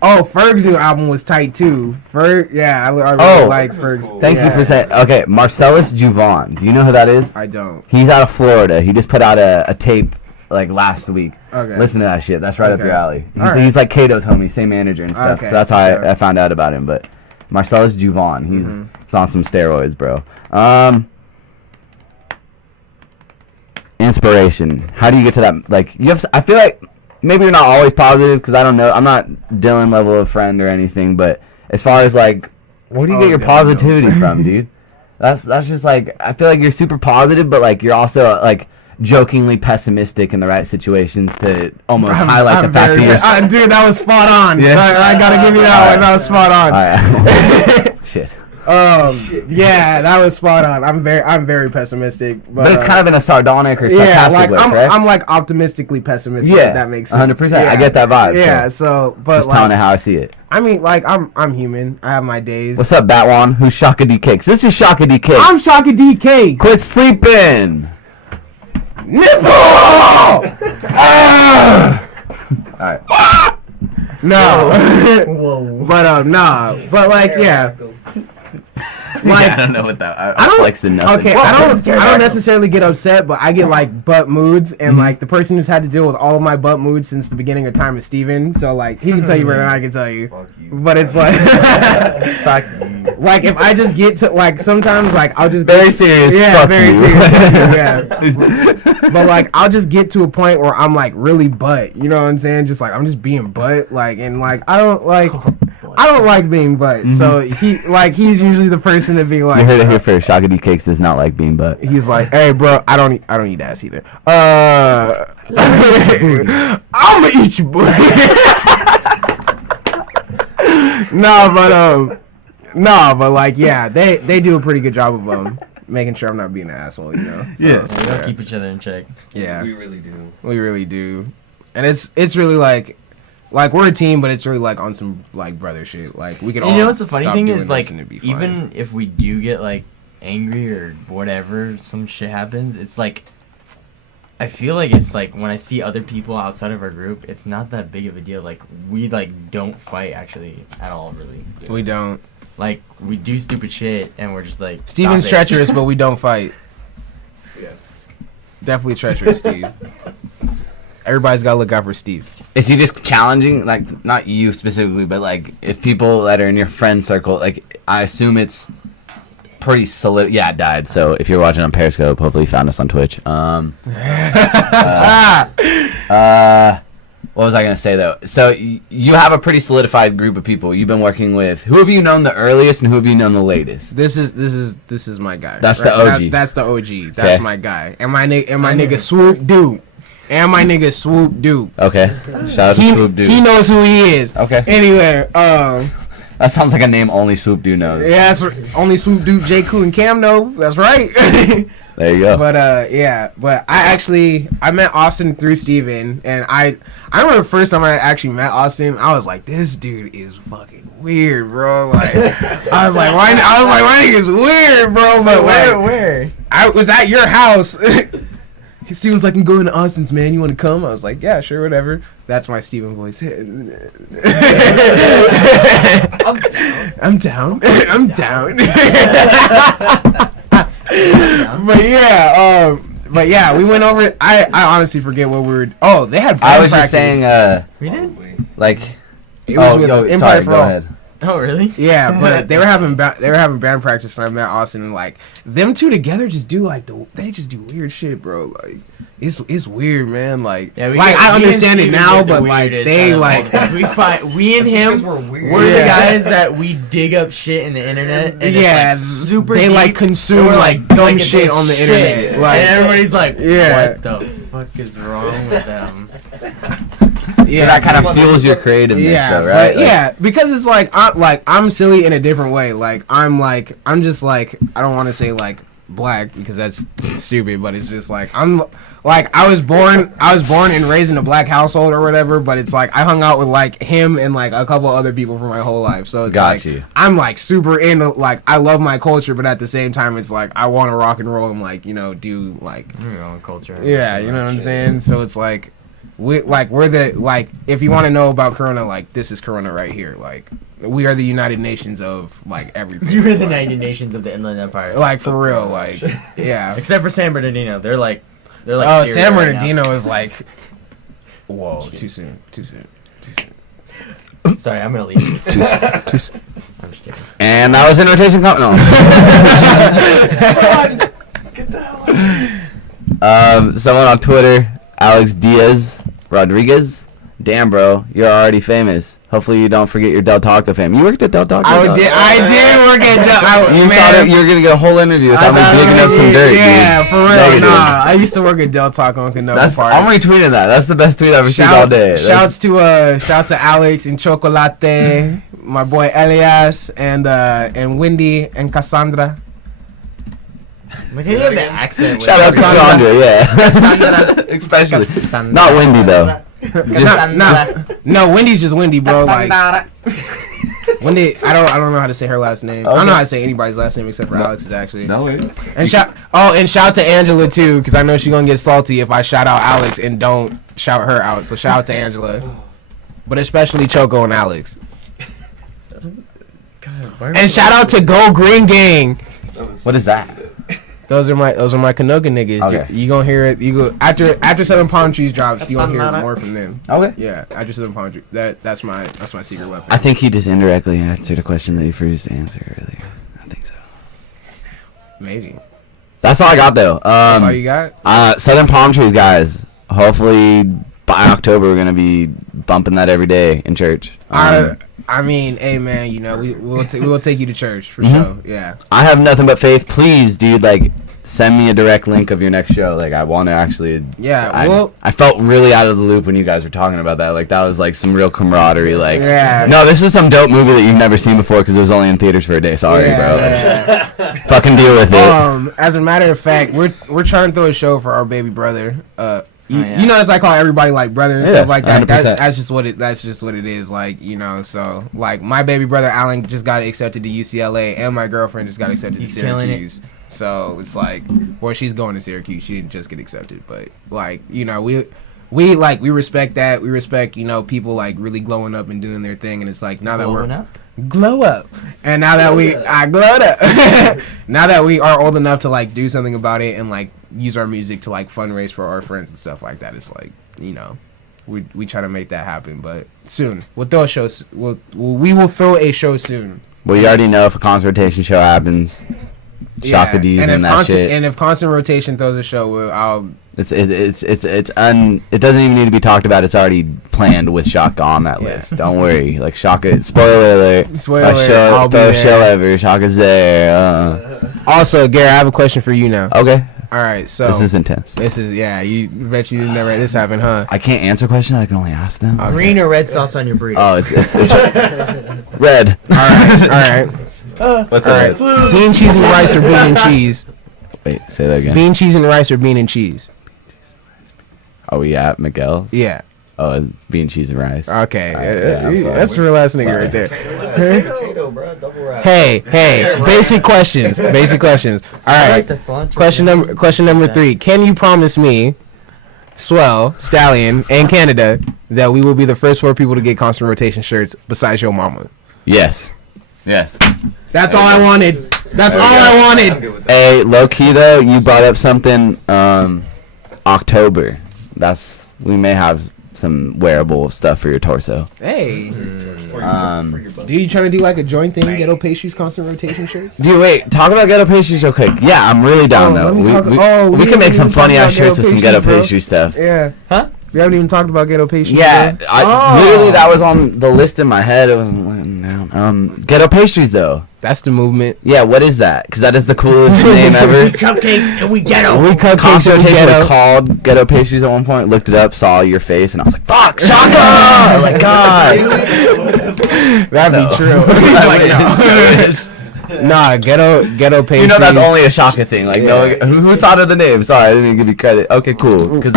Oh, Ferg's new album was tight too. I really like Ferg's. Thank you for saying. Okay, Marcellus Juvon. Do you know who that is? I don't. He's out of Florida. He just put out a tape like last week. Okay. Listen to that shit. That's right up your alley. Right. He's like Kato's homie, same manager and stuff. Okay, So that's how I found out about him. But Marcellus Juvon, he's on some steroids, bro. Inspiration. How do you get to that? Like I feel like maybe you're not always positive because I don't know. I'm not Dylan level of friend or anything, but as far as like, where do you get your positivity from, dude? That's just like I feel like you're super positive, but like you're also like jokingly pessimistic in the right situations to almost highlight the fact that you're. Dude, that was spot on. Yeah. I gotta give you that one. That was spot on. Shit. Yeah, that was spot on. I'm very pessimistic, but it's kind of in a sardonic or sarcastic way, correct? I'm like optimistically pessimistic. Yeah, if that makes sense. 100%. I get that vibe. Yeah, so but just telling it how I see it. I mean, like I'm human. I have my days. What's up, Batwan? Who's Shaka D Cakes? This is Shaka D Cakes. I'm Shaka D Cakes. Quit sleeping. Nipple. Alright. No. But nah. But like yeah. Like, I don't know what that. I don't flexing nothing. Okay, I don't necessarily get upset, but I get like butt moods, and like the person who's had to deal with all of my butt moods since the beginning of time is Steven. So like he can tell you better than I can tell you. But it's like, like if I just get to like sometimes like I'll just very serious. Yeah, very serious. Yeah. But like I'll just get to a point where I'm like really butt. You know what I'm saying? Just like I'm just being butt. Like and like I don't like being butt. So he's usually the person to be like. You heard it here first. Shaka D Cakes does not like being butt. He's like, hey, bro, I don't eat ass either. I'ma eat your booty. No, but like, yeah, they do a pretty good job of making sure I'm not being an asshole, you know. So, yeah, we don't keep each other in check. Yeah, we really do, and it's really like we're a team, but it's really like on some like brother shit. Like we could all. You know what's the funny thing is like fine. even if we do get like angry or whatever, some shit happens. It's like I feel like it's like when I see other people outside of our group, it's not that big of a deal. Like we like don't fight actually at all, really. We don't. Like we do stupid shit and we're just like. Steven's treacherous, but we don't fight. Yeah. Definitely treacherous, Steve. everybody's gotta look out for Steve. Is he just challenging, like, not you specifically, but like if people that are in your friend circle, like, I assume it's pretty solid. Yeah, it died. So if you're watching on Periscope, hopefully you found us on Twitch. What was I gonna say though? So you have a pretty solidified group of people you've been working with. Who have you known the earliest, and who have you known the latest? This is my guy. That's right? The OG. That's the OG. That's my guy. And my nigga Swoop Dude. And my nigga Swoop Dude. Okay. Shout out to Swoop Dude. He knows who he is. Okay. Anyway, that sounds like a name only Swoop Dude knows. Yeah, that's only Swoop Dude, J. Cool, and Cam know. That's right. There you go. But but I met Austin through Steven, and I remember the first time I actually met Austin, I was like, this dude is fucking weird, bro. Like I was like, my nigga's weird, bro. But where? I was at your house. Steven's like, I'm going to Austin's, man. You want to come? I was like, yeah, sure, whatever. That's my Steven voice. I'm down. I'm down. But yeah, we went over. I honestly forget what we were. Oh, they had. I was practice. just saying. We did. Like. It was with Empire sorry, for go All. ahead. Oh really? Yeah, but they were having band practice, and I met Austin, and like them two together just do they just do weird shit, bro. Like it's weird, man. Like I understand it now, but like they like we and him we're the guys that we dig up shit in the internet, and it's super. They deep, like consume like dumb shit on the internet, like, and everybody's like, yeah, what the fuck is wrong with them? Yeah, that kind of fuels your creativeness, though, right? But because it's like I'm silly in a different way. Like I'm just like, I don't want to say like black because that's stupid, but it's just like I was born and raised in a black household or whatever, but it's like I hung out with like him and like a couple other people for my whole life. So it's I'm like super into, like, I love my culture, but at the same time it's like I want to rock and roll and like, you know, do like your own culture. Yeah, you know what I'm saying? So it's like we're the, like, if you want to know about Corona, like, this is Corona right here. Like, we are the United Nations of, like, everything. You are the United Nations of the Inland Empire. Like, for real, like, yeah. Except for San Bernardino. They're like oh, Syria San right Bernardino now. is like, whoa, too soon. Sorry, I'm going to leave. Too soon. I'm just kidding. And that was in rotation. No. Get the hell out. Someone on Twitter, Alex Diaz Rodriguez. Damn, bro, you're already famous. Hopefully you don't forget your Del Taco fame. You worked at Del Taco? I did work at Del Taco. You thought you were going to get a whole interview without me digging up some dirt, yeah, dude. for real. Negative. Nah, I used to work at Del Taco in Canoga Park. I'm retweeting that. That's the best tweet I've ever seen all day. Shouts to Alex and Chocolate, my boy Elias, and Wendy and Cassandra. Look at the accent. Shout out to Sandra, yeah. Especially. Not Wendy, though. No, Wendy's just Wendy, bro. Like, Wendy, I don't know how to say her last name. I don't know how to say anybody's last name except for Alex's, actually. No worries. And shout out to Angela too, because I know she's gonna get salty if I shout out Alex and don't shout her out. So shout out to Angela, but especially Choco and Alex. And shout out to Go Green Gang. What is that? Those are my Canoga niggas. Okay. You gonna hear it. You go after Southern Palm Trees drops. You gonna hear more from them. Okay. Yeah, after Southern Palm Trees. That's my secret weapon. I think he just indirectly answered a question that he refused to answer earlier. I think so. Maybe. That's all I got, though. That's all you got? Southern Palm Trees, guys. Hopefully by October we're gonna be bumping that every day in church. I mean, hey man, you know, we will take you to church for sure. Yeah. I have nothing but faith. Please, dude, like, send me a direct link of your next show. Like, I want to actually. Yeah. I felt really out of the loop when you guys were talking about that. Like, that was like some real camaraderie. Like, yeah. No, this is some dope movie that you've never seen before because it was only in theaters for a day. Sorry, bro. Yeah. Fucking deal with it. As a matter of fact, we're trying to throw a show for our baby brother. You know, as I call everybody like brother and stuff like that. That's just what it is. Like, you know, so like my baby brother Alan just got accepted to UCLA, and my girlfriend just got accepted to Syracuse. So it's like, well, she's going to Syracuse. She didn't just get accepted, but like, you know, we respect that. We respect, you know, people like really glowing up and doing their thing. And it's like, now that we're glow up, and now that I glowed up, now that we are old enough to like do something about it and like use our music to like fundraise for our friends and stuff like that. It's like, you know, we try to make that happen, but soon we'll throw a show. We will throw a show soon. Well, you already know if a constant rotation show happens, Shaka D's and that shit. And if constant rotation throws a show, I'll. It doesn't even need to be talked about. It's already planned with Shaka on that list. Don't worry. Like Shaka, spoiler alert. Spoiler alert. I'll be there. Show ever. Shaka's there. Also, Gary, I have a question for you now. Okay. All right. So this is intense. This is You bet you never had this happen, huh? I can't answer questions. I can only ask them. Okay. Green or red sauce on your burrito? Oh, it's red. All right. What's all right? Bean, cheese, and rice, or bean and cheese? Wait, say that again. Bean, cheese, and rice, or bean and cheese? Are we at Miguel's? Yeah. Oh, it's bean, cheese, and rice. Okay. Right, That's the real last nigga right there. Potato, bro. Double wrap. Hey, basic questions. All right. Question number 3. Can you promise me, Swell, Stallion, and Canada, that we will be the first 4 people to get constant rotation shirts besides your mama? Yes. That's all I wanted. Hey, low key though, you brought up something. October. We may have some wearable stuff for your torso. Hey. Dude, you trying to do like a joint thing? Ghetto Pastries constant rotation shirts? Dude, wait. Talk about Ghetto Pastries real quick. Yeah, I'm really down though. We can make some funny ass shirts with some Ghetto Pastry stuff. Yeah. Huh? We haven't even talked about Ghetto Pastries. Yeah, bro. literally that was on the list in my head. It wasn't letting down. Ghetto Pastries though. That's the movement. Yeah, what is that? Because that is the coolest name ever. Cupcakes and we ghetto. Constant rotation was called Ghetto Pastries at one point. Looked it up, saw your face, and I was like, "Fuck, Shaka!" Like, God. That'd be true. Like, no. Nah, ghetto Pastries. You know that's only a Shaka thing. Like, no, who thought of the name? Sorry, I didn't even give you credit. Okay, cool. Because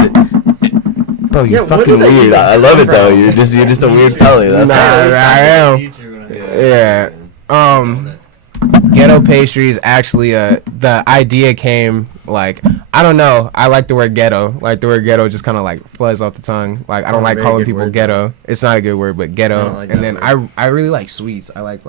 bro, you're fucking weird. I love it though. You're just a weird fella. That's I am. Yeah. Ghetto Pastries actually the idea came like, I don't know, I like the word ghetto. Like the word ghetto just kind of like flies off the tongue. Like I don't like calling people ghetto. It's not a good word, but ghetto. Like and then word. I really like sweets. I like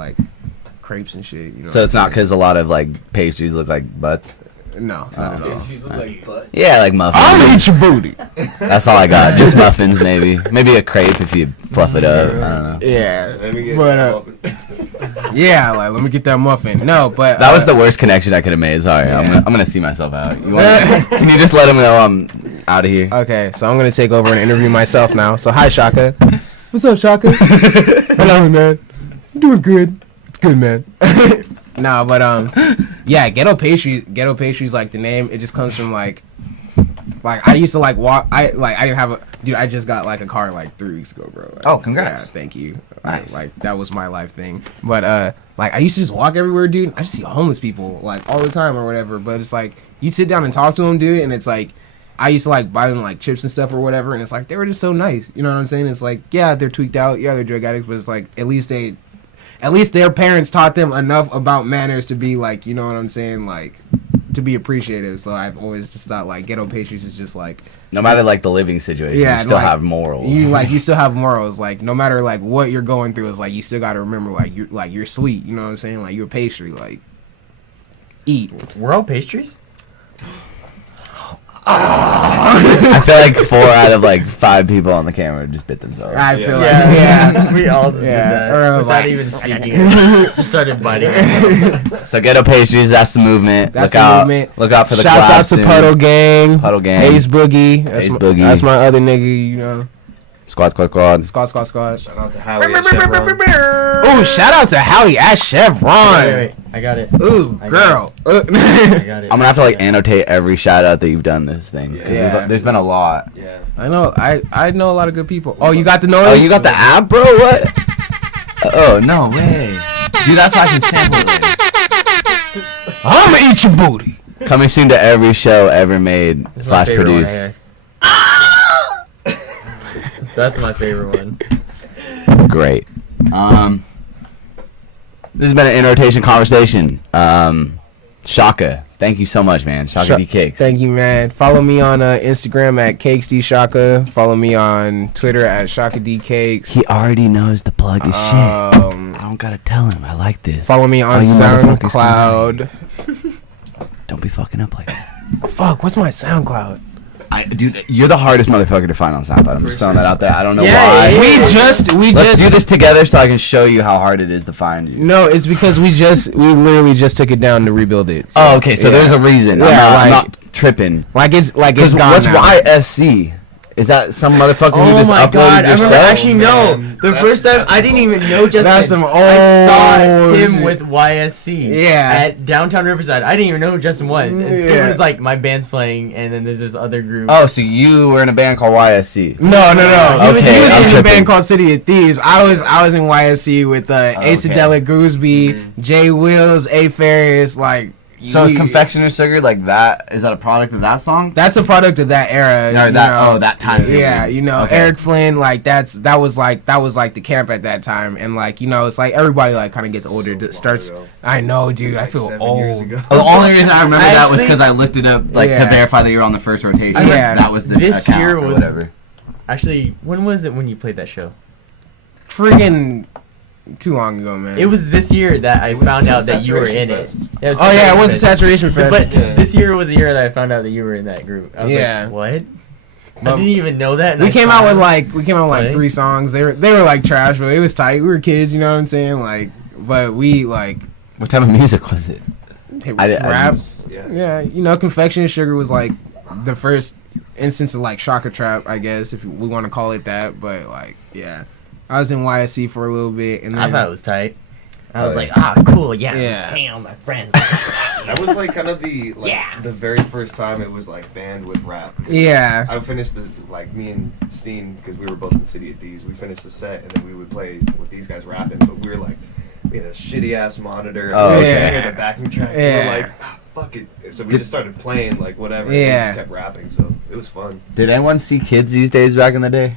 crepes and shit, you know. So it's not because a lot of like pastries look like butts? No, not at all. Pastries look like butts? Yeah, like muffins. I'll eat your booty. That's all I got. Just muffins, maybe a crepe if you fluff it up. I don't know. Yeah, but yeah, like let me get that muffin. No, but that was the worst connection I could have made. Sorry, I'm gonna see myself out. Can you just let him know I'm out of here? Okay, so I'm gonna take over and interview myself now. So hi, Shaka. What's up, Shaka? Hello, man. I'm doing good. It's good, man. Nah, but yeah, Ghetto Pastries like the name. It just comes from like I used to like walk. I didn't have a dude. I just got like a car like 3 weeks ago, bro. Like, oh, congrats! Yeah, thank you. Nice. Like that was my life thing. But like I used to just walk everywhere, dude. I just see homeless people like all the time or whatever. But it's like you sit down and talk to them, dude, and it's like I used to like buy them like chips and stuff or whatever, and it's like they were just so nice. You know what I'm saying? It's like yeah, they're tweaked out. Yeah, they're drug addicts, but it's like at least their parents taught them enough about manners to be like, you know what I'm saying, like to be appreciative. So I've always just thought like Ghetto Pastries is just like no matter like the living situation, you still have morals. You still have morals. Like no matter like what you're going through, is like you still got to remember like you're sweet. You know what I'm saying? Like you're a pastry. Like eat. We're all pastries. I feel like 4 out of like 5 people on the camera just bit themselves. I feel like we all did that without like, even speaking. Just started biting. So Ghetto Pastries, that's the movement. That's the movement. Look out for the shouts out to Puddle Gang. Ace Boogie. Boogie. That's my other nigga. You know. Squad. Squad. Shout out to Howie at Chevron. Ooh, shout out to Howie at Chevron. Wait, I got it. Ooh, girl. I got it. I'm gonna have to like annotate every shout out that you've done this thing. There's been a lot. Yeah. I know. I know a lot of good people. Oh, you got the noise? Oh, you got the app, bro? What? Oh, no way. Dude, that's why I can sample it. I'ma eat your booty. Coming soon to every show ever made / produced. That's my favorite one. Great. This has been an in-rotation conversation. Shaka, thank you so much, man. Shaka D Cakes. Thank you, man. Follow me on Instagram at CakesDShaka. Follow me on Twitter at Shaka D Cakes. He already knows to plug his shit. I don't gotta tell him. I like this. Follow me on SoundCloud. Don't be fucking up like that. Fuck, what's my SoundCloud? Dude, you're the hardest motherfucker to find on SoundCloud. I'm just throwing that out there. I don't know why. Yeah. Let's do this together so I can show you how hard it is to find you. No, it's because we literally just took it down to rebuild it. So, Oh, okay. So there's a reason. Yeah, I'm not tripping. Like it's gone What's now. YSC? Is that some motherfucker who Oh just my uploaded god! I your remember. stuff? Actually, no. man. The first time I didn't even know Justin. That's some old I saw him shit. with YSC. Yeah. At downtown Riverside. I didn't even know who Justin was. And Yeah. It was like my band's playing, and then there's this other group. Oh, so you were in a band called YSC? No. He was Okay, I'm in a tripping. band called City of Thieves. I was in YSC with Asadelic Gooseby, Jay Wills, A Ferris, like. So is Confectioner Sugar like that? Is that a product of that song? That's a product of that era. Or you that- know. oh, that time Yeah, period. okay. Eric Flynn, like that was like the camp at that time, and like it's like everybody like kind of gets older, starts. ago. I know, dude. I Like feel 7 old. years ago. Oh, the only reason I remember that was Actually- because I looked it up like to Yeah. verify that you were on the first rotation. Yeah. That was the This account year or was- whatever. Actually, when was it when you played that show? Freaking too long ago, man. It was this year that I found out that you were in it. Saturation Yeah, Oh yeah, it was a Saturation Saturation Fest. Fest. But Yeah. this year was the year that I found out that you were in that group. I was Yeah. like, what? I But didn't even know that. and we I came saw out with it. like Right. 3 songs. They were like trash, but it was tight. We were kids, you know what I'm saying? Like, but we like What type of music was it? rap. Yeah. Yeah, Confection Sugar was like the first instance of like Shaka trap, I guess, if we want to call it that. But like, yeah, I was in YSC for a little bit, and then I thought it was tight. I was Oh, like, cool, yeah. Yeah. Hang on, my friends. That was like kind of the Yeah. the very first time it was like banned with rap. yeah, I finished me and Steen, because we were both in the City of Thieves, we finished the set and then we would play with these guys rapping, but we were like, we had a shitty ass monitor. Oh, and we okay. could hear the backing track. Yeah. We were like, fuck it. So we just started playing like whatever. And Yeah. we just kept rapping, so it was fun. Did anyone see Kids These Days back in the day?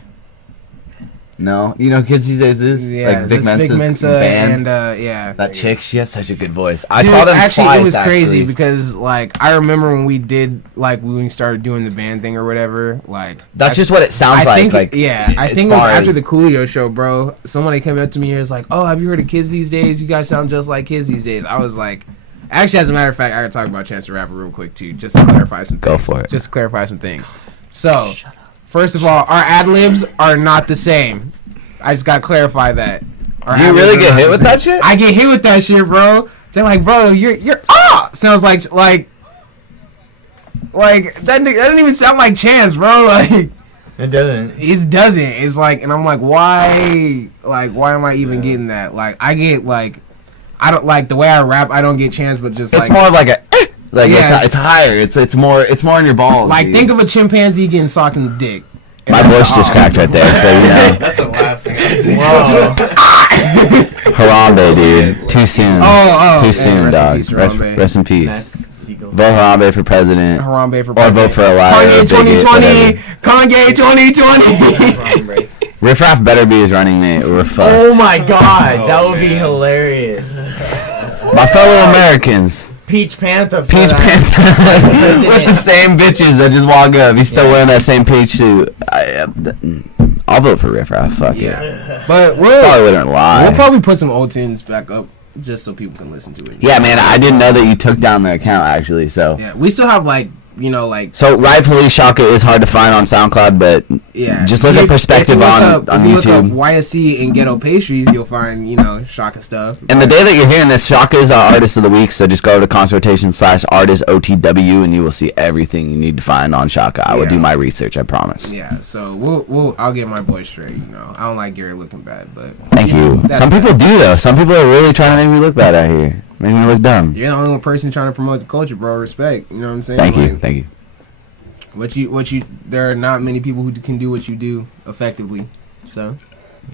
No, Kids These Days is yeah. like Vic that's Vic Mensa's Mensa band. and yeah. That chick, she has such a good voice. I Dude, saw them actually, twice, it was crazy actually. because like I remember when we did like when we started doing the band thing or whatever. Like That's just what it sounds I like. think, Like yeah, I as think it was far after as- the Coolio show, bro. Somebody came up to me and was like, "Oh, have you heard of Kids These Days? You guys sound just like Kids These Days." I was like, actually, as a matter of fact, I gotta talk about Chance the Rapper real quick too, just to clarify some Go things. for it. Just to clarify some things. So, first of all, our ad libs are not the same. I just gotta clarify that. Our Do you ad-libs really are get not hit the with same. that shit? I get hit with that shit, bro. They're like, bro, you're sounds like that doesn't even sound like Chance, bro. Like It doesn't. it doesn't. It's like, and I'm like, why am I even getting that? Like, I get like, I don't like the way I rap. I don't get Chance, but just it's like, more of like a like Yeah. it's higher. It's more in your balls. like dude. think of a chimpanzee getting socked in the dick. And my that's voice the just R. cracked right there, so you know. That's the last thing I Whoa. Harambe, dude. Too soon. Oh, Too yeah, soon, rest in dog. peace, Rest, Harambe. rest in peace. That's Seagull. Vote Harambe for president. Harambe for Or president. vote for a liar. Kanye or bigot, 2020. whatever. Kanye 2020. Riff Raff better be his running mate. We're fucked. Oh my god, that would be man. hilarious. My fellow Americans. Peach Panther. for Peach that. Panther with the same bitches that just walk up. He's still Yeah. wearing that same peach suit. I'll vote for Riff Raff. Fuck it. But Probably wouldn't lie. we'll probably put some old tunes back up just so people can listen to it. Yeah, man. I didn't know that you took down the account actually. So. Yeah, we still have like So rightfully, Shaka is hard to find on SoundCloud, but yeah. just look at Perspective on if you look up YouTube. YSC and Ghetto Pastries, you'll find Shaka stuff. And the day that you're hearing this, Shaka is our Artist of the Week, so just go to consultation/artist/OTW and you will see everything you need to find on Shaka. I will Yeah. do my research, I promise. Yeah, so I'll get my boy straight. I don't like Gary looking bad, but Thank you. that's Some that. people do, though. Some people are really trying to make me look bad out here. Make me look dumb. You're the only one person trying to promote the culture, bro. Respect. You know what I'm saying? Thank you. Like, Thank you. There are not many people who can do what you do effectively. So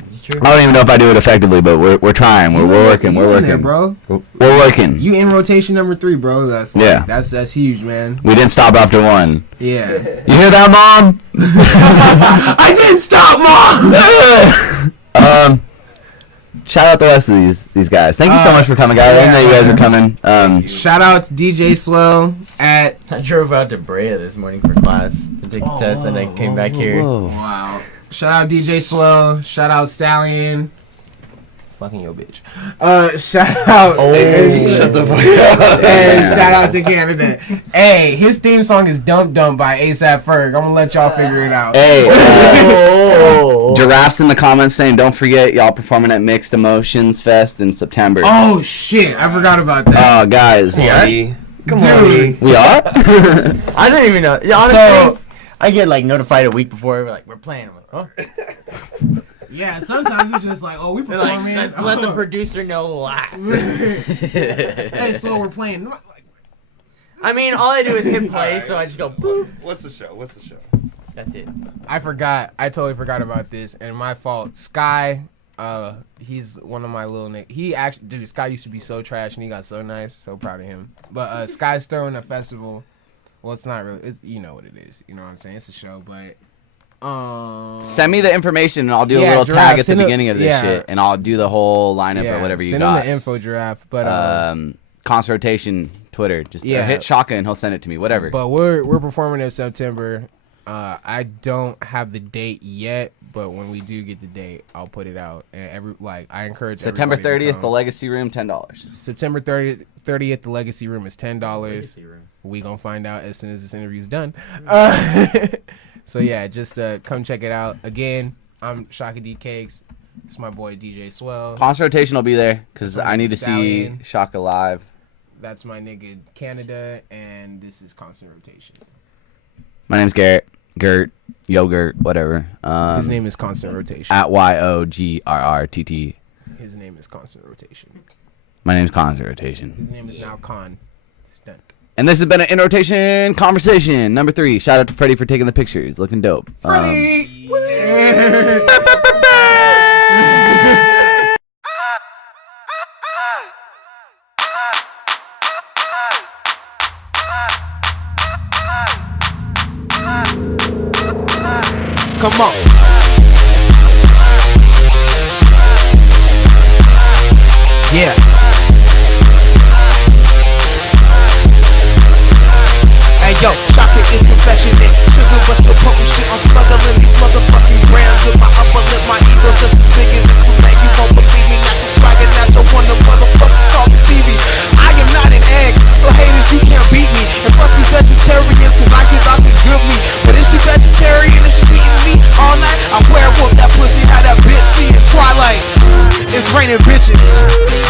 This is true. I don't even know if I do it effectively, but we're trying. We're working. You We're in working. there, bro. We're working. You in rotation number 3, bro. That's like, Yeah. That's huge, man. We didn't stop after 1. Yeah. You hear that, Mom? I didn't stop, Mom. Shout out the rest of these guys. Thank you so much for coming, guys. I didn't know you guys were coming. Shout out to DJ Swell at. I drove out to Brea this morning for class to take a test, and I came back here. Whoa. Wow. Shout out DJ Swell. Shout out Stallion. fucking your bitch. Shout out. Shut the fuck up. And shout out to Canada. Hey, his theme song is Dump Dump by ASAP Ferg. I'm gonna let y'all figure it out. Hey, Giraffe's in the comments saying, don't forget y'all performing at Mixed Emotions Fest in September. Oh shit, I forgot about that. Oh, guys. Come on. We are? I didn't even know. Yeah, honestly, I get like notified a week before. Like we're playing. I'm like, oh. Yeah, sometimes it's just like, oh, we performing. Like, let the producer know last. Hey, so we're playing. I mean, all I do is hit play, so I just go boop. What's the show? That's it. I totally forgot about this, and my fault. Sky, he's one of my little niggas. He actually, dude, Sky used to be so trash, and he got so nice. So proud of him. But Sky's throwing a festival. Well, it's not really. It's, you know what it is. You know what I'm saying? It's a show, but. Send me the information and I'll do a little tag at the beginning of this shit, and I'll do the whole lineup or whatever you got. Send him the info giraffe, but Concert Rotation Twitter, just hit Shaka and he'll send it to me, whatever. But we're performing in September. I don't have the date yet, but when we do get the date, I'll put it out. And I encourage September 30th, the Legacy Room, $10. September 30th, the Legacy Room is $10. We gonna find out as soon as this interview's done. So yeah, just come check it out. Again, I'm Shaka D Cakes. It's my boy DJ Swell. Concert Rotation will be there because I need to see Shaka live. That's my nigga Canada, and this is Concert Rotation. My name's Garrett. Gert, Yogurt, whatever. His name is Constant Rotation. At YOGRRTT. His name is Constant Rotation. My name's Constant Rotation. His name is now Con Stunt. And this has been an In Rotation conversation. Number 3. Shout out to Freddie for taking the pictures. Looking dope. Freddie! Come on. Yeah. Hey yo, chocolate is confectionate. Sugar was still potent shit. I'm smuggling these motherfucking grams with my upper lip. My ego's just as big as this. Man, you won't believe me. Not the swagger, not the one. The motherfucker call me Stevie. I am not an egg, so haters, you can't beat me. And fuck these vegetarians, cause I give out this good meat. But if she vegetarian and she's eating meat all night, I werewolf that pussy. How that bitch she in Twilight. It's raining bitches.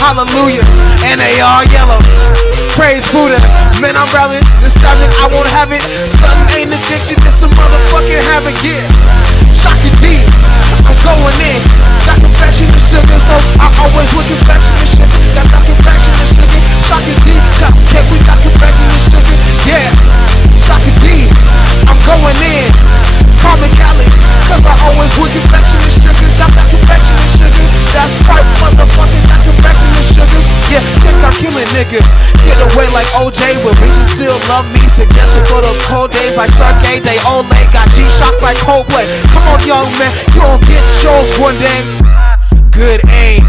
Hallelujah. And they all yellow. Praise Buddha. Man, I'm rapping nostalgic. I won't have it. Stunting ain't addiction. It's a motherfucking habit. Yeah. Shaka D. I'm going in. Got confection and sugar, so I always with confection and sugar. Got that confection and sugar. Shaka D. Got cake. We got confection and sugar. Yeah. Shaka D. I'm going in. Call me Cali. Cause I always with confection and sugar. Got that confection and sugar. That's right, motherfucker. Got confection and sugar. Yeah, think I'm killing niggas. Get away like OJ, but bitches still love me. Suggested for those cold days like Sergey, they Ole. Got G-Shock like Coldplay. Come on, young man, you don't get shows one day. Good aim,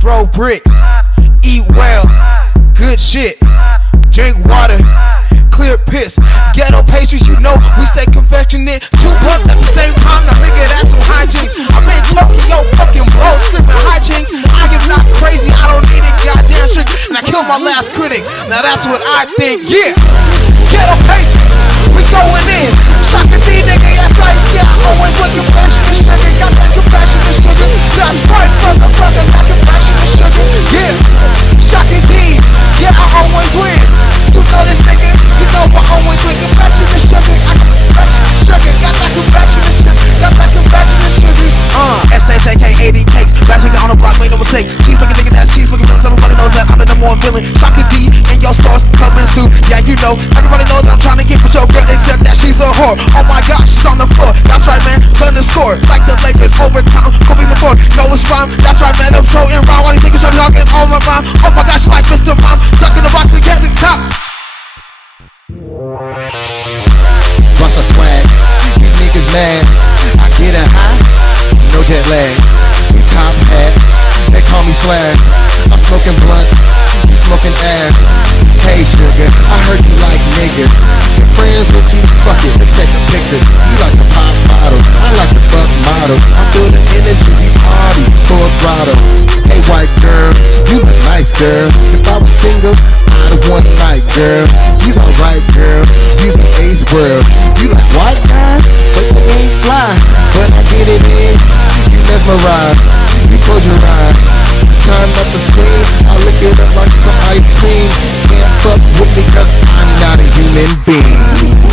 throw bricks, eat well, good shit, drink water, clear piss, ghetto pastries, you know we stay confectionate. 2 blunts at the same time, now nigga, that's some hijinks. I'm in Tokyo, fucking blow, screaming hijinks. I am not crazy, I don't need a goddamn trick. And I killed my last critic, now that's what I think, yeah. Ghetto pastry, we going in. Shaka D, nigga, that's right, yeah. Always with confection and sugar, got that confection and sugar. That's right, motherfucker, got confection and sugar, yeah. Shaka D, yeah, I always win. You know this nigga, you know I always win. Confection and sugar, I got confection and sugar. Got that confection and sugar, got that confection and sugar. SHAK 80 cakes, last nigga on the block, made no mistake. She's looking nigga, that's cheese looking villain. Everybody knows that I'm the number one villain. Shaka D and your stars coming soon. Yeah, you know, everybody knows that I'm trying to get with your girl, except that she's a whore. Oh my gosh, she's on the floor. That's right, man, gonna score like the Lakers overtime. Kobe before, know it's rhyme. That's right, man, I'm floating around. Why do you think you're talking all my rhyme? Oh my gosh, like Mr. Mom, tucking the box and get the top. Bust a swag, these niggas mad. I get a high, no jet lag. We top hat, they call me Slag. I'm smoking blunts, you smoking ass. Hey sugar, I heard you like niggas. Your friends with you, fuck it, let's take a picture. You like the pop bottle, I like the fuck model. I feel the energy, we party, full throttle. Hey, girl. If I was single, I'd have one night, girl. You's alright, girl. You's an ace world. You like white guys, but they ain't fly. But I get it in. You mesmerize. You close your eyes. Time not to scream. I lick it up like some ice cream. Can't fuck with me 'cause I'm not a human being.